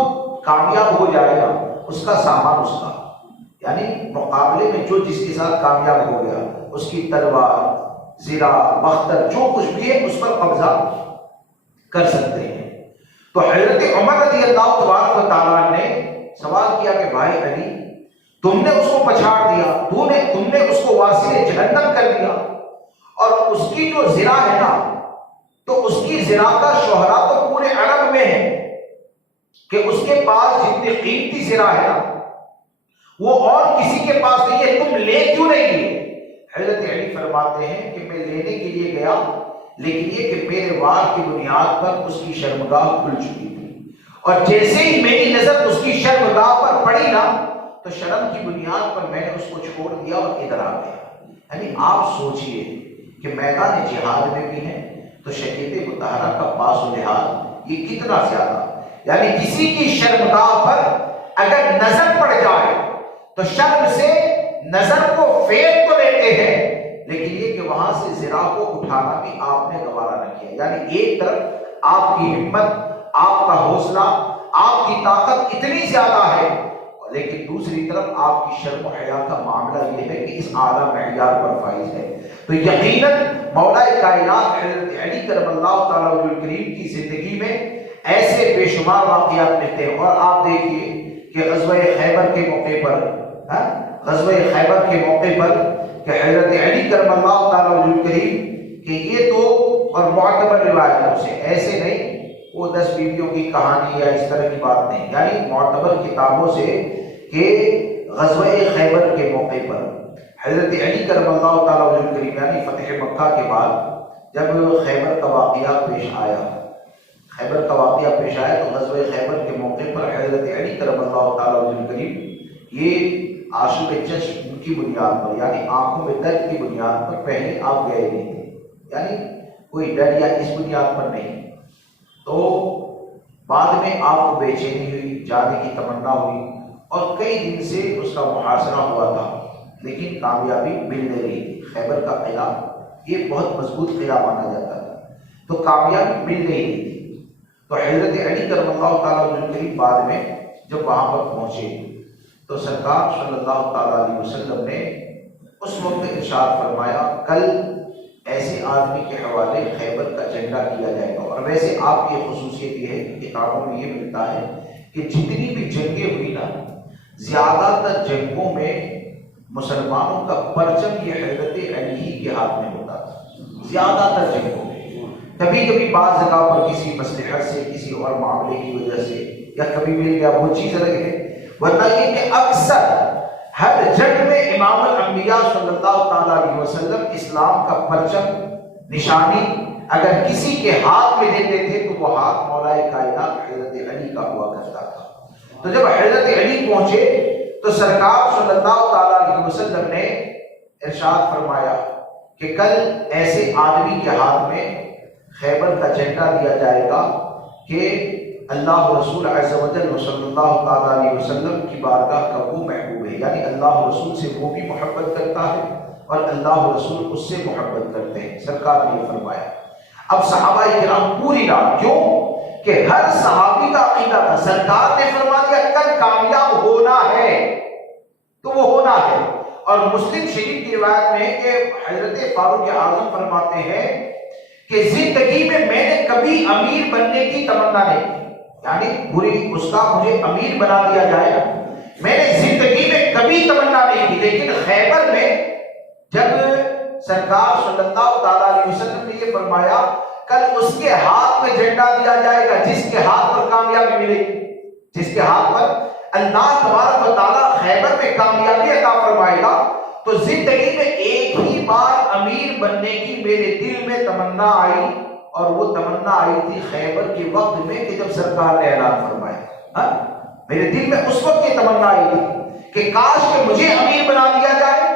کامیاب ہو جائے گا اس کا سامان اس کا، یعنی مقابلے میں جو جس کے ساتھ کامیاب ہو گیا اس کی تلوار، زرہ، بختر، جو کچھ بھی ہے اس پر قبضہ کر سکتے ہیں. تو حضرت عمر رضی اللہ تبارک و تعالیٰ نے سوال کیا کہ بھائی علی، تم نے اس کو پچھاڑ دیا، تم نے اس کو واسطے جہنم کر دیا، اور اس کی جو زرہ ہے نا تو اس کی زرہ کا شہرا تو پورے عرب میں ہے کہ اس کے پاس جتنی قیمتی زرہ ہے نا وہ اور کسی کے پاس نہیں ہے، تم لے کیوں نہیں لیے؟ حضرت علی فرماتے ہیں کہ میں لینے کے لیے گیا، لیکن یہ کہ میرے وار کی بنیاد پر اس کی شرمگاہ کھل چکی تھی، اور جیسے ہی میری نظر اس کی شرمگاہ پر پڑی نا تو شرم کی بنیاد پر میں نے اس کو چھوڑ دیا اور ادھر آ گیا. یعنی آپ سوچئے کہ میدان جہاد میں بھی ہیں تو شریعت مطہرہ کا پاس و لحاظ یہ کتنا زیادہ، یعنی کسی کی شرمگاہ پر اگر نظر پڑ جائے تو شرم سے نظر کو پھیر تو لیتے ہیں، لیکن یہ کہ وہاں سے زرہ کو اٹھانا بھی آپ نے گوارا نہ کیا. یعنی ایک طرف آپ کی ہمت، آپ کا حوصلہ، آپ کی طاقت اتنی زیادہ ہے، لیکن دوسری طرف آپ کی شرم و حیا کا معاملہ یہ ہے کہ اس اعلیٰ معیار پر فائز ہے۔ تو یقیناً مولا کائنات حضرت علی کرم اللہ تعالیٰ وجہ الکریم کی زندگی میں ایسے بے شمار واقعات ملتے ہیں۔ اور آپ دیکھیے کہ غزوہ خیبر کے موقع پر غزوہ خیبر کے موقع پر کہ حضرت علی کرم اللہ تعالیٰ وجہ الکریم کہ یہ تو اور معتبر روایتوں سے، ایسے نہیں وہ 10 بیویوں کی کہانی یا اس طرح کی بات نہیں، یعنی معتبر کتابوں سے کہ غزوہ خیبر کے موقع پر حضرت علی کرم اللہ تعالیٰ وجہ الکریم یعنی فتح مکہ کے بعد جب خیبر کا واقعہ پیش آیا، خیبر کا واقعہ پیش آیا تو غزوہ خیبر کے موقع پر حضرت علی کرم اللہ تعالیٰ وجہ الکریم یہ آشوب چشم کی بنیاد پر یعنی آنکھوں میں درد کی بنیاد پر پہلے آپ گئے نہیں تھے، یعنی کوئی ڈر یا اس بنیاد پر نہیں، تو بعد میں آپ کو بے چینی ہوئی، جانے کی تمنا ہوئی اور کئی دن سے اس کا محاصرہ ہوا تھا لیکن کامیابی مل نہیں رہی تھی۔ خیبر کا قلعہ یہ بہت مضبوط قلعہ مانا جاتا تھا، تو کامیابی مل نہیں رہی تھی۔ تو حضرت علی کرم اللہ تعالیٰ عنہ قریب بعد میں جب وہاں پر پہنچے تو سرکار صلی اللہ تعالیٰ علیہ وسلم نے اس وقت ارشاد فرمایا کل ایسے آدمی کے حوالے خیبر کا جھنڈا کیا جائے گا۔ اور ویسے آپ کی خصوصیت یہ ہے کہ کتابوں میں یہ ملتا ہے کہ جتنی بھی جنگیں ہوئی نا، زیادہ تر جنگوں میں مسلمانوں کا پرچم یہ حضرت علی کے ہاتھ میں ہوتا تھا، زیادہ تر جنگوں میں۔ کبھی کبھی بعض جگہ پر کسی مصلحت سے، کسی اور معاملے کی وجہ سے یا کبھی مل گیا وہ چیز الگ ہے، ورنہ یہ کہ اکثر ہر جنگ میں امام الانبیاء صلی اللہ تعالیٰ علیہ وسلم اسلام کا پرچم نشانی اگر کسی کے ہاتھ میں دیتے تھے تو وہ ہاتھ مولا کائنات حضرت علی کا ہوا کرتا تھا۔ تو جب حضرت علی پہنچے تو سرکار صلی اللہ تعالیٰ علیہ وسلم نے ارشاد فرمایا کہ کل ایسے آدمی کے ہاتھ میں خیبر کا جھنڈا دیا جائے گا کہ اللہ رسول عز و جل صلی اللہ تعالیٰ علیہ وسلم کی بارگاہ کا وہ محبوب ہے، یعنی اللہ رسول سے وہ بھی محبت کرتا ہے اور اللہ رسول اس سے محبت کرتے ہیں، سرکار نے یہ فرمایا۔ اب صحابہ کرام پوری رات، کیوں کہ ہر صحابی کا عقیدہ تھا، سرکار نے فرما دیا کل کامیاب ہونا ہے تو وہ ہونا ہے۔ اور مسلم شریف کی روایت میں ہے کہ حضرت فاروق اعظم فرماتے ہیں کہ زندگی میں نے کبھی امیر بننے کی تمنا نہیں کی، یعنی پوری اس کا مجھے امیر بنا دیا جائے، میں نے زندگی میں کبھی تمنا نہیں کی، لیکن خیبر میں جب سرکار صلی اللہ تعالیٰ علیہ وسلم نے یہ فرمایا کل اس کے ہاتھ میں جھنڈا دیا جائے گا جس کے ہاتھ پر کامیابی ملے گی، جس کے ہاتھ پر اللہ تبارک و تعالیٰ خیبر میں کامیابی عطا فرمائے گا، تو زندگی میں ایک ہی بار امیر بننے کی میرے دل میں تمنا آئی، اور وہ تمنا آئی تھی خیبر کے وقت میں کہ جب سرکار نے اعلان فرمایا، میرے دل میں اس وقت یہ تمنا آئی تھی کہ کاش کہ مجھے امیر بنا دیا جائے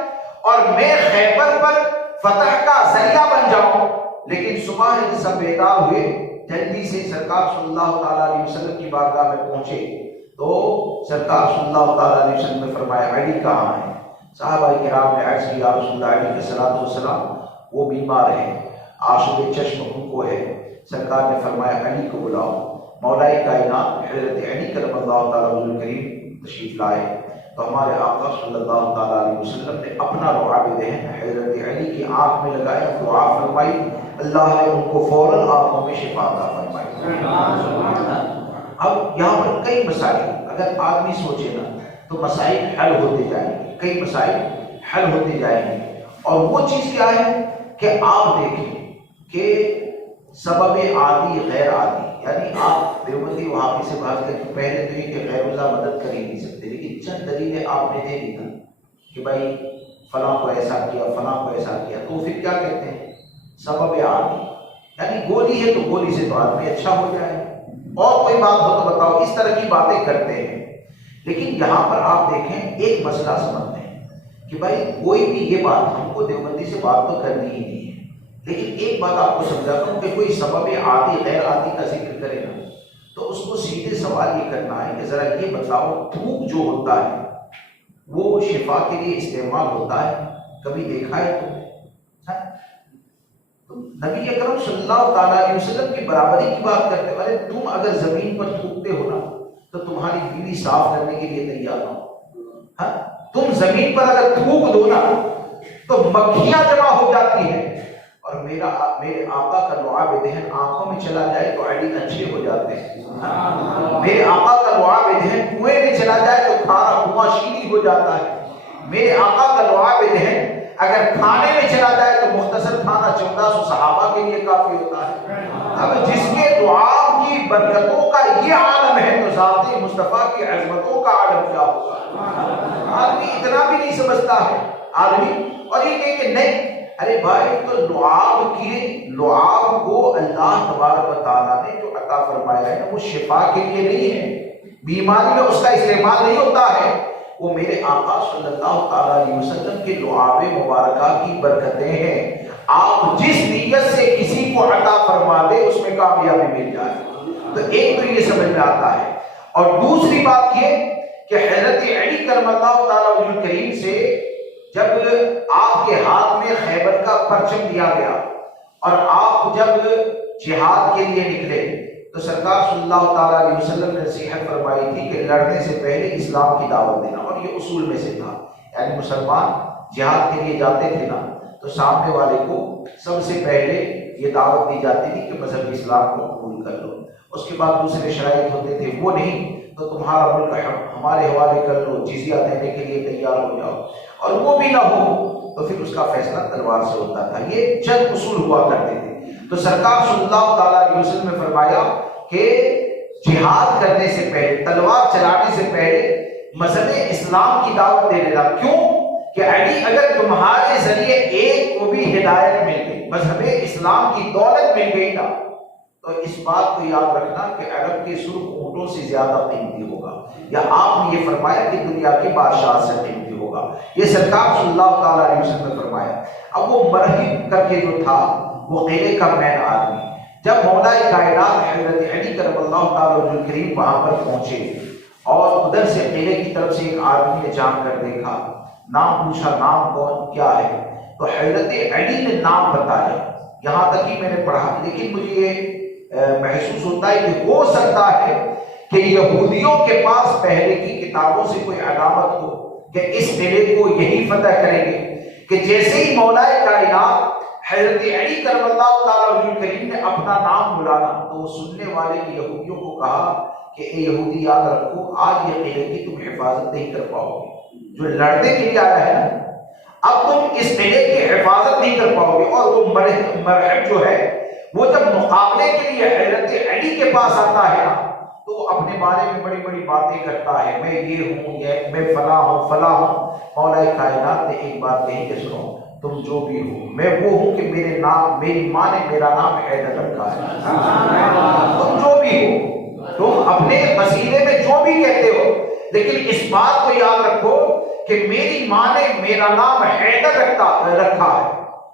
اور میں خیبر پر فتح کا ذریعہ بن جاؤں۔ لیکن صبح سب بیدار ہوئے، جلدی سے سرکار صلی اللہ تعالیٰ علیہ وسلم کی بارگاہ میں پہنچے تو سرکار صلی اللہ تعالیٰ علیہ وسلم نے فرمایا علی کہاں ہے؟ صحابہ کرام نے عرض کیا رسول اللہ علیہ السلام وہ بیمار ہیں، آشوب چشم ان کو ہے۔ سرکار نے فرمایا علی کو بلاؤ۔ مولا کائنات حضرت علی کرم اللہ تعالیٰ عنہ کریم تشریف لائے تو ہمارے آقا صلی اللہ تعالیٰ علیہ وسلم نے اپنا لعاب دہن حضرت علی کی آنکھ میں لگایا، دعا فرمائی، اللہ نے ان کو فوراً آنکھوں میں شفا عطا فرمائی۔ اب یہاں پر کئی مسائل اگر آدمی سوچے نا تو مسائل حل ہوتے جائیں گے، کئی مسائل حل ہوتے جائیں گے، اور وہ چیز کیا ہے کہ آپ دیکھیں کہ سبب عادی غیر عادی، یعنی آپ دیوبندی وہاں پہ سے بات کریں پہلے تو یہ کہ غیر اللہ مدد کر ہی نہیں سکتے، لیکن چند دلیلیں آپ نے دے دی نا کہ بھائی فلاں کو ایسا کیا، فلاں کو ایسا کیا، تو پھر کیا کہتے ہیں سبب عادی، یعنی گولی ہے تو گولی سے تو آدمی اچھا ہو جائے، اور کوئی بات ہو تو بتاؤ، اس طرح کی باتیں کرتے ہیں۔ لیکن یہاں پر آپ دیکھیں ایک مسئلہ سمجھتے ہیں کہ بھائی کوئی بھی یہ بات ہم کو دیوبندی سے بات تو کرنی ہی نہیں ہے، لیکن ایک بات آپ کو سمجھاتا ہوں کہ کوئی سبب عادی غیر عادی کا ذکر کرے نا تو اس کو سیدھے سوال یہ کرنا ہے کہ ذرا یہ بتاؤ تھوک جو ہوتا ہے وہ شفا کے لیے استعمال ہوتا ہے، کبھی دیکھا ہے تو نبی اکرم صلی اللہ تعالیٰ علیہ وسلم کی برابری کی بات کرتے ہیں، تم اگر زمین پر تھوکتے ہو نا تو تمہاری بیوی صاف کرنے کے لیے تیار نہ ہو. ہاں تم زمین پر اگر تھوک دو نا تو مکھیاں جمع ہو جاتی ہیں، اور میرے آقا کا لعاب دہن آنکھوں میں چلا جائے تو ایڈی اچھے ہو جاتے ہیں. میرے آقا کا لعاب دہن کنویں میں چلا جائے تو کھانا کنواں شیریں ہو جاتا ہے. میرے آقا کا لعاب دہن اگر کھانے میں چلا جائے تو مختصر کھانا 1400 صحابہ کے لیے کافی ہوتا ہے. اب جس کے لعاب کی برکتوں کا یہ عالم ہے تو ذات مصطفیٰ کی عظمتوں کا عالم کیا ہوگا. آدمی اتنا بھی نہیں سمجھتا ہے آدمی، اور یہ کہ نہیں ارے بھائی تو لعاب کو اللہ تبارک و تعالیٰ نے جو عطا فرمایا ہے وہ شفا کے لیے نہیں ہے، بیماری میں اس کا استعمال نہیں ہوتا ہے. وہ میرے آقا صلی اللہ تعالیٰ علیہ وسلم کے لعاب مبارکہ کی برکتیں ہیں. آپ جس نیت سے کسی کو عطا فرما دے اس میں کامیابی مل جائے. تو ایک تو یہ سمجھ میں آتا ہے، اور دوسری بات یہ کہ حضرت علی کرم اللہ تعالیٰ وجہ کریم سے جب آپ کے ہاتھ میں خیبر کا پرچم دیا گیا اور آپ جب جہاد کے لیے نکلے تو سرکار صلی اللہ تعالیٰ علیہ وسلم نے نصیحت فرمائی تھی کہ لڑنے سے پہلے اسلام کی دعوت دینا، اور یہ اصول میں سے تھا. یعنی مسلمان جہاد کے لیے جاتے تھے نا تو سامنے والے کو سب سے پہلے یہ دعوت دی جاتی تھی کہ مذہب اسلام کو قبول کر لو. اس کے بعد دوسرے شرائط ہوتے تھے، وہ نہیں تو تمہارا ملک ہمارے حوالے کر لو، جزیہ دینے کے لیے تیار ہو جاؤ، اور وہ بھی نہ ہو تو پھر اس کا فیصلہ تلوار سے ہوتا تھا. یہ چند اصول ہوا کرتے تھے. تو سرکار صلی اللہ تعالیٰ علیہ وسلم نے فرمایا کہ جہاد کرنے سے پہلے، تلوار چلانے سے پہلے مذہب اسلام کی دعوت دے دینا. کیوں کہ علی اگر تمہارے ذریعے ایک کو بھی ہدایت مل گئی، مذہب اسلام کی دولت مل گئی نا، تو اس بات کو یاد رکھنا کہ عرب کے سرخ اونٹوں سے زیادہ قیمتی ہوگا، یا آپ نے یہ فرمایا کہ دنیا کے بادشاہ سے قیمتی ہوگا. یہ سرکار صلی اللہ تعالیٰ علیہ وسلم نے فرمایا. اب وہ مرحب کر کے جو تھا وہ قلعے کا مین آدمی، جب مولا کائنات حضرت علی کرم اللہ تعالیٰ عنہ کریم وہاں پر پہنچے اور ادھر سے قلعے کی طرف سے ایک آدمی نے جان کر دیکھا، نام پوچھا نام کون کیا ہے، تو حضرت علی نے نام بتایا. یہاں تک ہی میں نے پڑھا، لیکن مجھے یہ محسوس ہوتا ہے کہ ہو سکتا ہے کہ یہودیوں کے پاس پہلے کی کتابوں سے کوئی علامت ہو کہ اس قلعے کو یہی فتح کریں گے، کہ جیسے ہی مولا کائنات حضرت علی کرم اللہ تعالیٰ عنہ کریم نے اپنا نام بلانا تو وہ سننے والے یہودیوں کو کہا کہ اے یہودی یاد رکھو آج یہ قلعے کی تم حفاظت نہیں کر پاؤ گے، جو لڑنے کے لیے آیا ہے نا اب تم اس قلعے کی حفاظت نہیں کر پاؤ گے. اور وہ مرحب جو ہے وہ جب مقابلے کے لیے حضرت علی کے پاس آتا ہے نا تو وہ اپنے بارے میں بڑی بڑی باتیں کرتا ہے، میں یہ ہوں، یہ میں فلاں ہوں فلاں ہوں. مولا کائنات نے ایک بات کہی کہ سنو تم جو بھی ہو میں وہ ہوں کہ میری ماں نے میرا نام حیدر رکھا ہے. تم جو بھی ہو، تم اپنے وسیلے میں جو بھی کہتے ہو، لیکن اس بات کو یاد رکھو کہ میری ماں نے میرا نام حیدر رکھا ہے.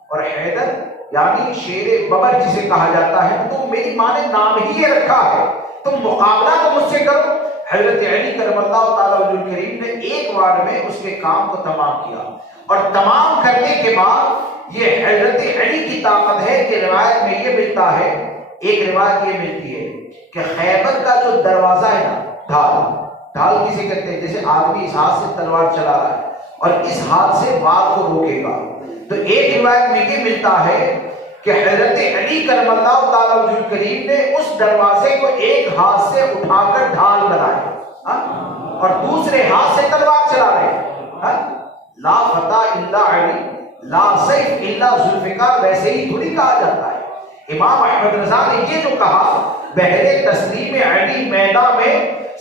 اور حیدر یعنی شیر ببر جسے کہا جاتا ہے، تو میری ماں نے نام ہی یہ رکھا ہے، تم مقابلہ تو مجھ سے کرو. حضرت علی کرم اللہ تعالیٰ عنہ کریم نے ایک بار میں اس کے کام کو تمام کیا، اور تمام کرنے کے بعد یہ حضرت علی کی طاقت ہے کہ روایت میں یہ ملتا ہے، ایک روایت یہ ملتی ہے کہ خیبر کا جو دروازہ ہے نا، ڈھال کسے کہتے ہیں، جیسے آدمی اس ہاتھ سے تلوار چلا رہا ہے اور اس ہاتھ سے وار کو روکے گا، تو ایک روایت میں یہ ملتا ہے کہ حضرت علی کرم اللہ تعالیٰ عنہ کریم نے اس دروازے کو ایک ہاتھ سے اٹھا کر ڈھال بنایا اور دوسرے ہاتھ سے تلوار چلا رہے. لا فتح الا علی لا سیف الا ذوالفقار، ویسے ہی تھوڑی کہا جاتا ہے. امام احمد رضا نے یہ جو کہا بہرے تسلیم علی میدان میں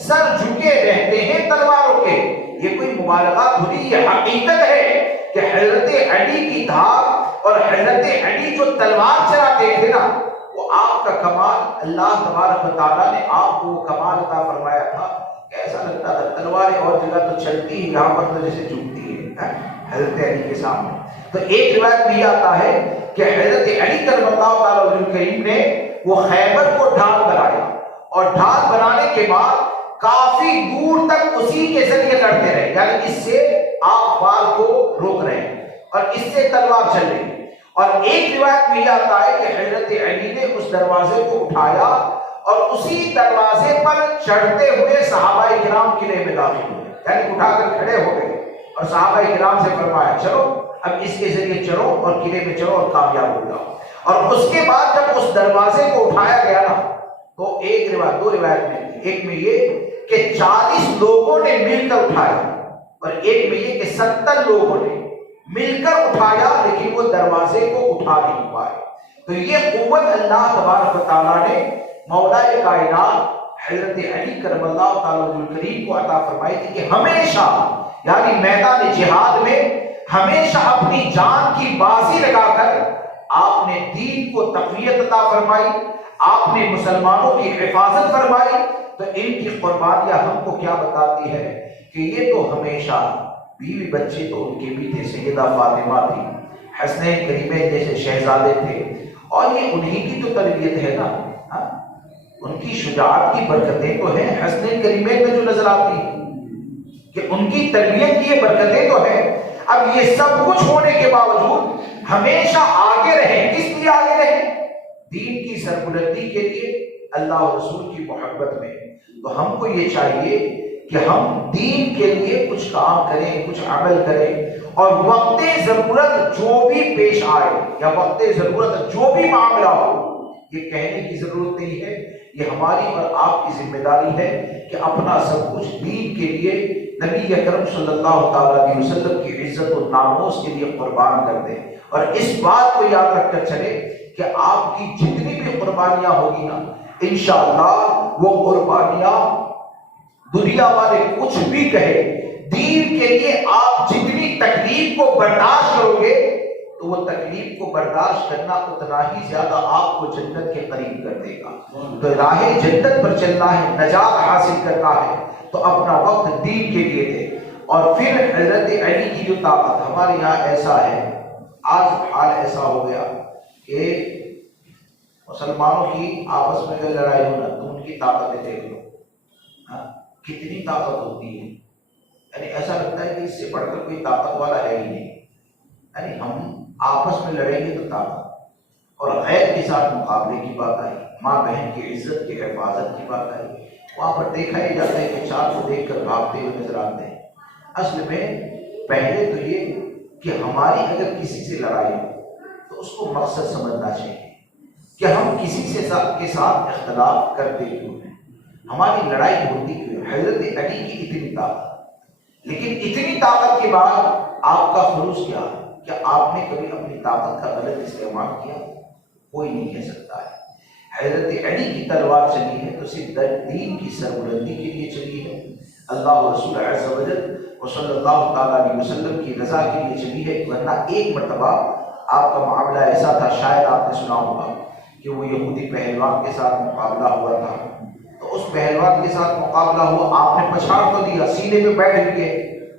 سر جھکے رہتے ہیں تلواروں کے، یہ کوئی مبالغہ تھوڑی، یہ حقیقت ہے کہ حضرت علی کی دھار اور حضرت علی جو تلوار چلاتے تھے نا وہ آپ کا کمال، اللہ تبارک و تعالیٰ نے آپ کو کمال عطا فرمایا تھا. ایسا لگتا تھا تلواریں اور جگہ تو چلتی ہی، یہاں پر تو جیسے جھکتی ہے حضرت علی کے سامنے. تو ایک روایت میں یہ آتا ہے کہ حضرت علی کرم اللہ تعالیٰ عنہ کریم نے وہ خیبر کو ڈھال بنایا، اور ڈھال بنانے کے بعد کافی دور تک اسی کے ذریعے لڑتے رہے، یعنی اس سے آپ وار کو روک رہے ہیں اور اس سے تلوار چل رہی. اور ایک روایت میں یہ آتا ہے کہ حضرت علی نے اس دروازے کو اٹھایا اور اسی دروازے پر چڑھتے ہوئے صحابہ کرام قلعے میں داخل ہوئے، یعنی اٹھا کر کھڑے ہو گئے اور صحابہ کرام سے فرمایا چلو اب اس کے ذریعے چلو اور قلعے میں چلو اور کامیاب ہو جاؤ۔ اور اس کے بعد جب اس دروازے کو اٹھایا گیا نا تو ایک روایت، دو روایت میں، ایک میں یہ کہ 40 لوگوں نے مل کر اٹھایا اور ایک میں یہ کہ 70 لوگوں نے مل کر اٹھایا، لیکن وہ دروازے کو اٹھا نہیں پائے۔ تو یہ قوت اللہ تبارک و تعالیٰ نے مولا کائنات حضرت علی کرم اللہ تعالیٰ الکریم کو عطا فرمائی تھی کہ ہمیشہ، یعنی میدان جہاد میں ہمیشہ اپنی جان کی بازی لگا کر آپ نے دین کو تقویت عطا فرمائی، آپ نے مسلمانوں کی حفاظت فرمائی۔ تو ان کی قربانیاں ہم کو کیا بتاتی ہے کہ یہ تو ہمیشہ بیوی بچے تو ان کے بھی تھے، سیدہ فاطمہ تھی، حسنین کریمین جیسے شہزادے تھے، اور یہ انہی کی تو تربیت ہے نا، ان کی شجاعت کی برکتیں تو ہیں حسنین کریمین میں جو نظر آتی ہیں کہ ان کی تربیت کی یہ برکتیں تو ہیں۔ اب یہ سب کچھ ہونے کے باوجود ہمیشہ آگے رہیں، کس لیے آگے رہیں؟ دین کی سربلندی کے لیے، اللہ اور رسول کی محبت میں۔ تو ہم کو یہ چاہیے کہ ہم دین کے لیے کچھ کام کریں، کچھ عمل کریں، اور وقت ضرورت جو بھی پیش آئے یا وقت ضرورت جو بھی معاملہ ہو، یہ کہنے کی ضرورت نہیں ہے، یہ ہماری اور آپ کی ذمہ داری ہے کہ اپنا سب کچھ دین کے لیے، نبی اکرم صلی اللہ تعالیٰ علیہ وسلم کی عزت و ناموس کے لیے قربان کر دیں۔ اور اس بات کو یاد رکھ کر چلے کہ آپ کی جتنی بھی قربانیاں ہوگی نا، انشاءاللہ وہ قربانیاں دنیا والے کچھ بھی کہے، دین کے لیے آپ جتنی تکلیف کو برداشت کرو گے تو وہ تکلیف کو برداشت کرنا اتنا ہی زیادہ آپ کو جنت کے قریب کر دے گا۔ تو راہ جنت پر چلنا ہے، نجات حاصل کرنا ہے، تو اپنا وقت دین کے لیے دے۔ اور پھر حضرت علی کی جو طاقت، ہمارے یہاں ایسا ہے، آج حال ایسا ہو گیا کہ مسلمانوں کی آپس میں اگر لڑائی ہونا تو ان کی طاقتیں دیکھ لو، کتنی طاقت ہوتی ہے، یعنی ایسا لگتا ہے کہ اس سے بڑھ کر کوئی طاقت والا ہے ہی نہیں۔ یعنی ہم آپس میں لڑیں گے تو طاقت، اور غیر کے ساتھ مقابلے کی بات آئی، ماں بہن کی عزت کی حفاظت کی بات آئی، وہاں پر دیکھا ہی جاتا ہے کہ چار کو دیکھ کر بھاگتے ہوئے نظر آتے ہیں۔ اصل میں پہلے تو یہ کہ ہماری اگر کسی سے لڑائی ہو تو اس کو مقصد سمجھنا چاہیے کہ ہم کسی سے کے ساتھ اختلاف کرتے کیوں ہیں، ہماری لڑائی ہوتی کیوں ہے۔ حضرت علی کی اتنی طاقت، لیکن اتنی طاقت کے بعد آپ کا خلوص کیا ہے؟ کیا آپ نے کبھی اپنی طاقت کا غلط استعمال کیا؟ کوئی نہیں کہہ سکتا ہے۔ حضرت علی کی تلوار چلی ہے تو صرف دین کی سربلندی کے لیے چلی ہے، اللہ و رسول عز و جل صلی اللہ تعالیٰ علیہ وسلم کی رضا کے لیے چلی ہے۔ ورنہ ایک مرتبہ آپ کا معاملہ ایسا تھا، شاید آپ نے سنا ہوگا کہ وہ یہودی پہلوان کے ساتھ مقابلہ ہوا تھا، تو اس پہلوان کے ساتھ مقابلہ ہوا، آپ نے پچھاڑ تو دیا، سینے پہ بیٹھ گئے،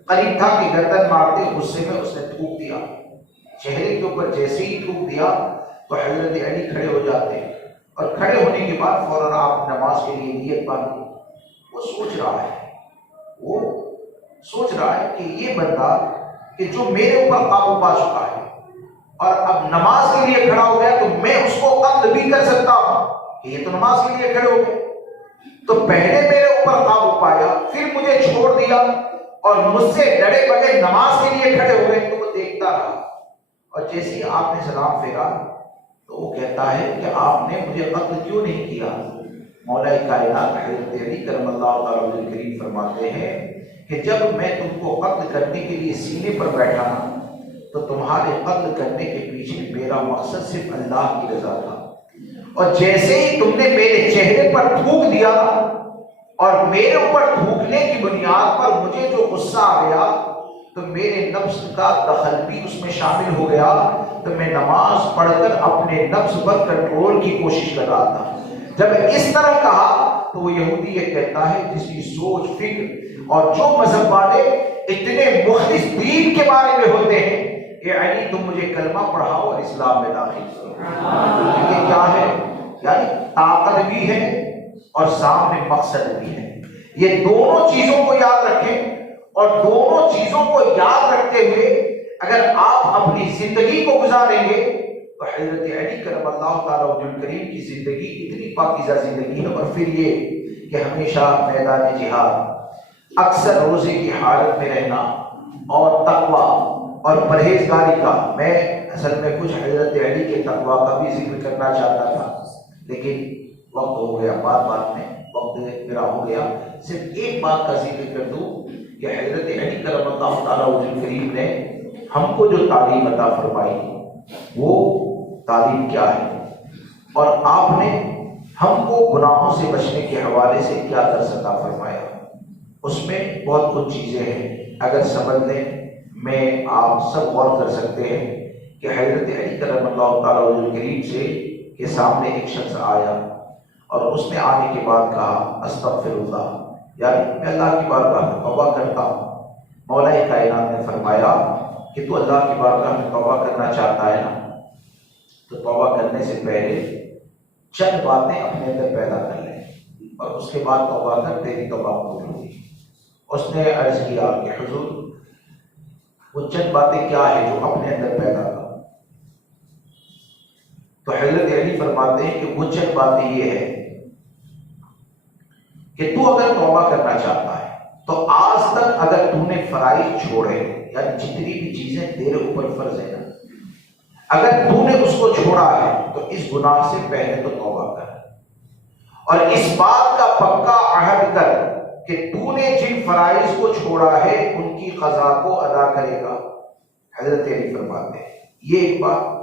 قریب تھا کہ گردن مارتے، غصے میں اس نے تھوک دیا چہرے کے اوپر، جیسے ہی تھوک دیا تو حضرت علی کھڑے ہو جاتے، اور کھڑے ہونے کے بعد فوراً آپ نماز کے لیے نیت باندھی۔ وہ سوچ رہا ہے کہ یہ بندہ کہ جو میرے اوپر قابو پا چکا ہے اور اب نماز کے لیے کھڑا ہو گیا تو میں اس کو قتل بھی کر سکتا ہوں، کہ یہ تو نماز کے لیے کھڑے ہو گئے، تو پہلے میرے اوپر قابو پایا، پھر مجھے چھوڑ دیا اور مجھ سے ڈرے بغیر نماز کے لیے کھڑے ہو گئے۔ تو وہ دیکھتا رہا، اور جیسے ہی آپ نے سلام پھیرا تو وہ کہتا ہے کہ آپ نے مجھے قتل کیوں نہیں کیا؟ مولا کائنات حضرت علی کرم اللہ تعالیٰ عنہ کریم فرماتے ہیں کہ جب میں تم کو قتل کرنے کے لیے سینے پر بیٹھا نا تو تمہارے قتل کرنے کے پیچھے میرا مقصد صرف اللہ کی رضا تھا، اور جیسے ہی تم نے میرے چہرے پر تھوک دیا اور میرے اوپر تھوکنے کی بنیاد پر مجھے جو غصہ آ گیا تو میرے نفس کا دخل بھی اس میں شامل ہو گیا، تو میں نماز پڑھ کر اپنے نفس پر کنٹرول کی کوشش کر رہا تھا۔ جب اس طرح کہا تو وہ یہودی یہ کہتا ہے جس کی سوچ، فکر اور جو مذہب والے اتنے مخلص دین کے بارے میں ہوتے ہیں، کہ علی تم مجھے کلمہ پڑھاؤ اور اسلام میں داخل کرو۔ یہ کیا ہے؟ یعنی طاقت بھی ہے اور سامنے مقصد بھی ہے۔ یہ دونوں چیزوں کو یاد رکھیں، اور دونوں چیزوں کو یاد رکھتے ہوئے اگر آپ اپنی زندگی کو گزاریں گے تو حضرت علی کرم اللہ تعالیٰ وجہ کریم کی زندگی اتنی پاکیزہ زندگی ہے، اور پھر یہ کہ ہمیشہ میدان جہاد، اکثر روزے کی حالت میں رہنا اور تقوی اور پرہیزگاری کا، میں اصل میں کچھ حضرت علی کے تقوی کا بھی ذکر کرنا چاہتا تھا، لیکن وقت ہو گیا، بات میں وقت میرا ہو گیا۔ صرف ایک بات کا ذکر کر دوں کہ حضرت علی کرم اللہ تعالیٰ وجہ کریم نے ہم کو جو تعلیم عطا فرمائی وہ تعلیم کیا ہے، اور آپ نے ہم کو گناہوں سے بچنے کے حوالے سے کیا درس عطا فرمایا، اس میں بہت کچھ چیزیں ہیں۔ اگر سمجھ لیں، میں آپ سب غور کر سکتے ہیں کہ حضرت علی کرم اللہ تعالیٰ وجہ کریم سے کے سامنے ایک شخص آیا اور اس نے آنے کے بعد کہا استغفر اللہ، یعنی میں اللہ کی بارگاہ میں توبہ کرتا ہوں۔ مولا کائنات نے فرمایا کہ تو اللہ کی بارگاہ میں توبہ کرنا چاہتا ہے نا، تو توبہ کرنے سے پہلے چند باتیں اپنے اندر پیدا کر لیں، اور اس کے بعد توبہ کر، تیری توبہ قبول ہوگی۔ اس نے عرض کیا کہ حضور وہ چند باتیں کیا ہیں جو اپنے اندر پیدا کر؟ تو حضرت علی فرماتے ہیں کہ وہ چند باتیں یہ ہے کہ تو اگر توبہ کرنا چاہتا ہے تو آج تک اگر تو نے فرائض چھوڑے، یعنی جتنی بھی چیزیں تیرے اوپر فرض ہیں نا، اگر تو نے اس کو چھوڑا ہے تو اس گناہ سے پہلے تو توبہ کر، اور اس بات کا پکا عہد کر کہ تو نے جن فرائض کو چھوڑا ہے ان کی قضا کو ادا کرے گا۔ حضرت علی فرماتے ہیں یہ ایک بات۔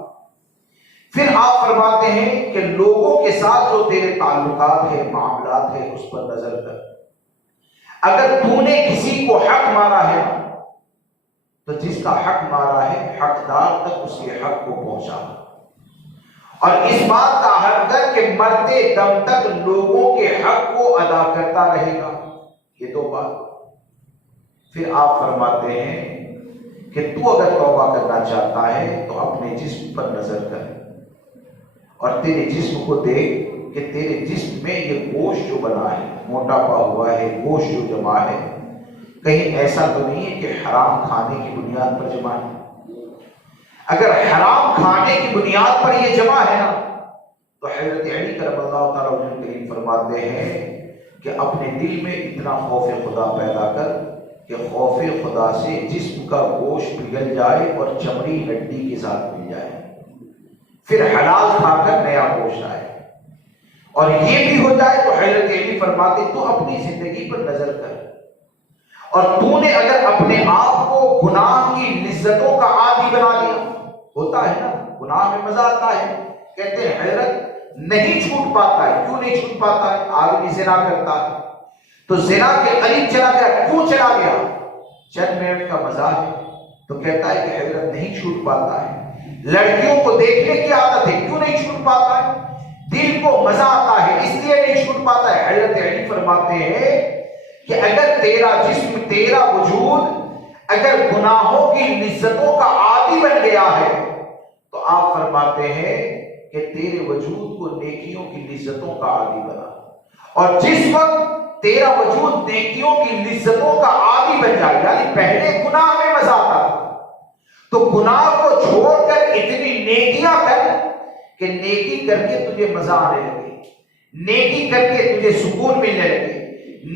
پھر آپ فرماتے ہیں کہ لوگوں کے ساتھ جو تیرے تعلقات ہیں، معاملات ہیں، اس پر نظر کر، اگر تو نے کسی کو حق مارا ہے تو جس کا حق مارا ہے حقدار تک اس کے حق کو پہنچا، اور اس بات کا عہد کر کہ مرتے دم تک لوگوں کے حق کو ادا کرتا رہے گا۔ یہ دو بات۔ پھر آپ فرماتے ہیں کہ تو اگر توبہ کرنا چاہتا ہے تو اپنے جسم پر نظر کر، اور تیرے جسم کو دیکھ کہ تیرے جسم میں یہ گوشت جو بنا ہے، موٹاپا ہوا ہے، گوشت جو جمع ہے، کہیں ایسا تو نہیں ہے کہ حرام کھانے کی بنیاد پر جمع ہے؟ اگر حرام کھانے کی بنیاد پر یہ جمع ہے نا، تو حضرت علی کرم اللہ تعالیٰ عنہ کریم فرماتے ہیں کہ اپنے دل میں اتنا خوف خدا پیدا کر کہ خوف خدا سے جسم کا گوشت پگھل جائے اور چمڑی ہڈی کے ساتھ مل جائے، پھر حلال کھا کر نیا گوشت آئے، اور یہ بھی ہو جائے تو حضرت علی فرماتے تو اپنی زندگی پر نظر کر، اور تو نے اگر اپنے آپ کو گناہ کی لذتوں کا عادی بنا لیا، ہوتا ہے نا گناہ میں مزہ آتا ہے، کہتے ہیں حضرت نہیں چھوٹ پاتا ہے، کیوں نہیں چھوٹ پاتا ہے؟ آدمی زنا کرتا ہے تو زنا کے قریب چلا گیا، کیوں چلا گیا؟ چند منٹ کا مزہ ہے، تو کہتا ہے کہ حضرت نہیں چھوٹ پاتا ہے۔ لڑکیوں کو دیکھنے کی عادت ہے، کیوں نہیں چھوٹ پاتا ہے؟ دل کو مزہ آتا ہے، اس لیے نہیں چھوٹ پاتا ہے۔ حضرت علی فرماتے ہیں کہ اگر تیرا جسم، تیرا وجود اگر گناہوں کی لذتوں کا عادی بن گیا ہے تو آپ فرماتے ہیں کہ تیرے وجود کو نیکیوں کی لذتوں کا عادی بنا، اور جس وقت تیرا وجود نیکیوں کی لذتوں کا عادی بن جائے، یعنی پہلے گناہ میں مزہ آتا تھا تو گناہ کو چھوڑ کر اتنی نیکیاں کر کہ نیکی کر کے تجھے مزہ آنے لگے، نیکی کر کے تجھے سکون ملنے لگے،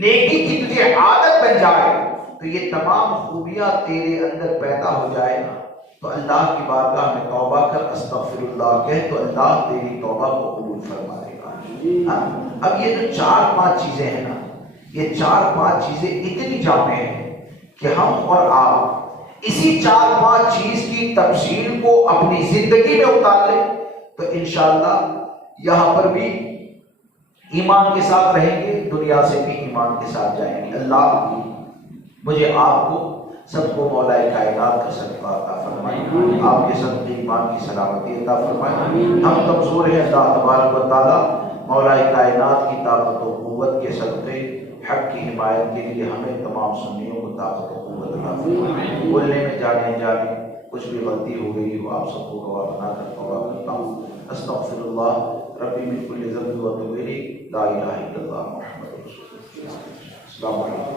نیکی کی تجھے عادت بن جائے، تو یہ تمام خوبیاں تیرے اندر پیدا ہو جائے نا، تو اللہ کی بارگاہ میں توبہ کر، استغفر اللہ کہہ، تو اللہ تیری توبہ کو قبول فرما لے گا۔ اب یہ جو 4-5 چیزیں ہیں نا، یہ 4-5 چیزیں اتنی جامع ہیں کہ ہم اور آپ اسی 4-5 چیز کی تفصیل کو اپنی زندگی میں اتار لیں تو انشاءاللہ یہاں پر بھی ایمان کے ساتھ رہیں گے، دنیا سے بھی ایمان کے ساتھ جائیں گے۔ اللہ مجھے آپ کو سب کو مولا کائنات کا صدقہ عطا فرمائے، آپ کے صدقے ایمان کی سلامتی عطا فرمائے۔ ہم کمزور ہیں، اللہ تبارک و تعالیٰ مولا کائنات کی طاقت و قوت کے صدقے حق کی حمایت کے لیے ہمیں تمام سنیوں کو طاقت و قوت عطا فرمائے۔ بولنے میں جانے کچھ بھی غلطی ہو گئی ہو آپ سب کو گواہ بنا کر توبہ کرتا ہوں۔ استغفر اللہ ربی من کل ذنب و اتوب الیہ، لا الہ الا اللہ محمد رسول اللہ۔ السلام علیکم۔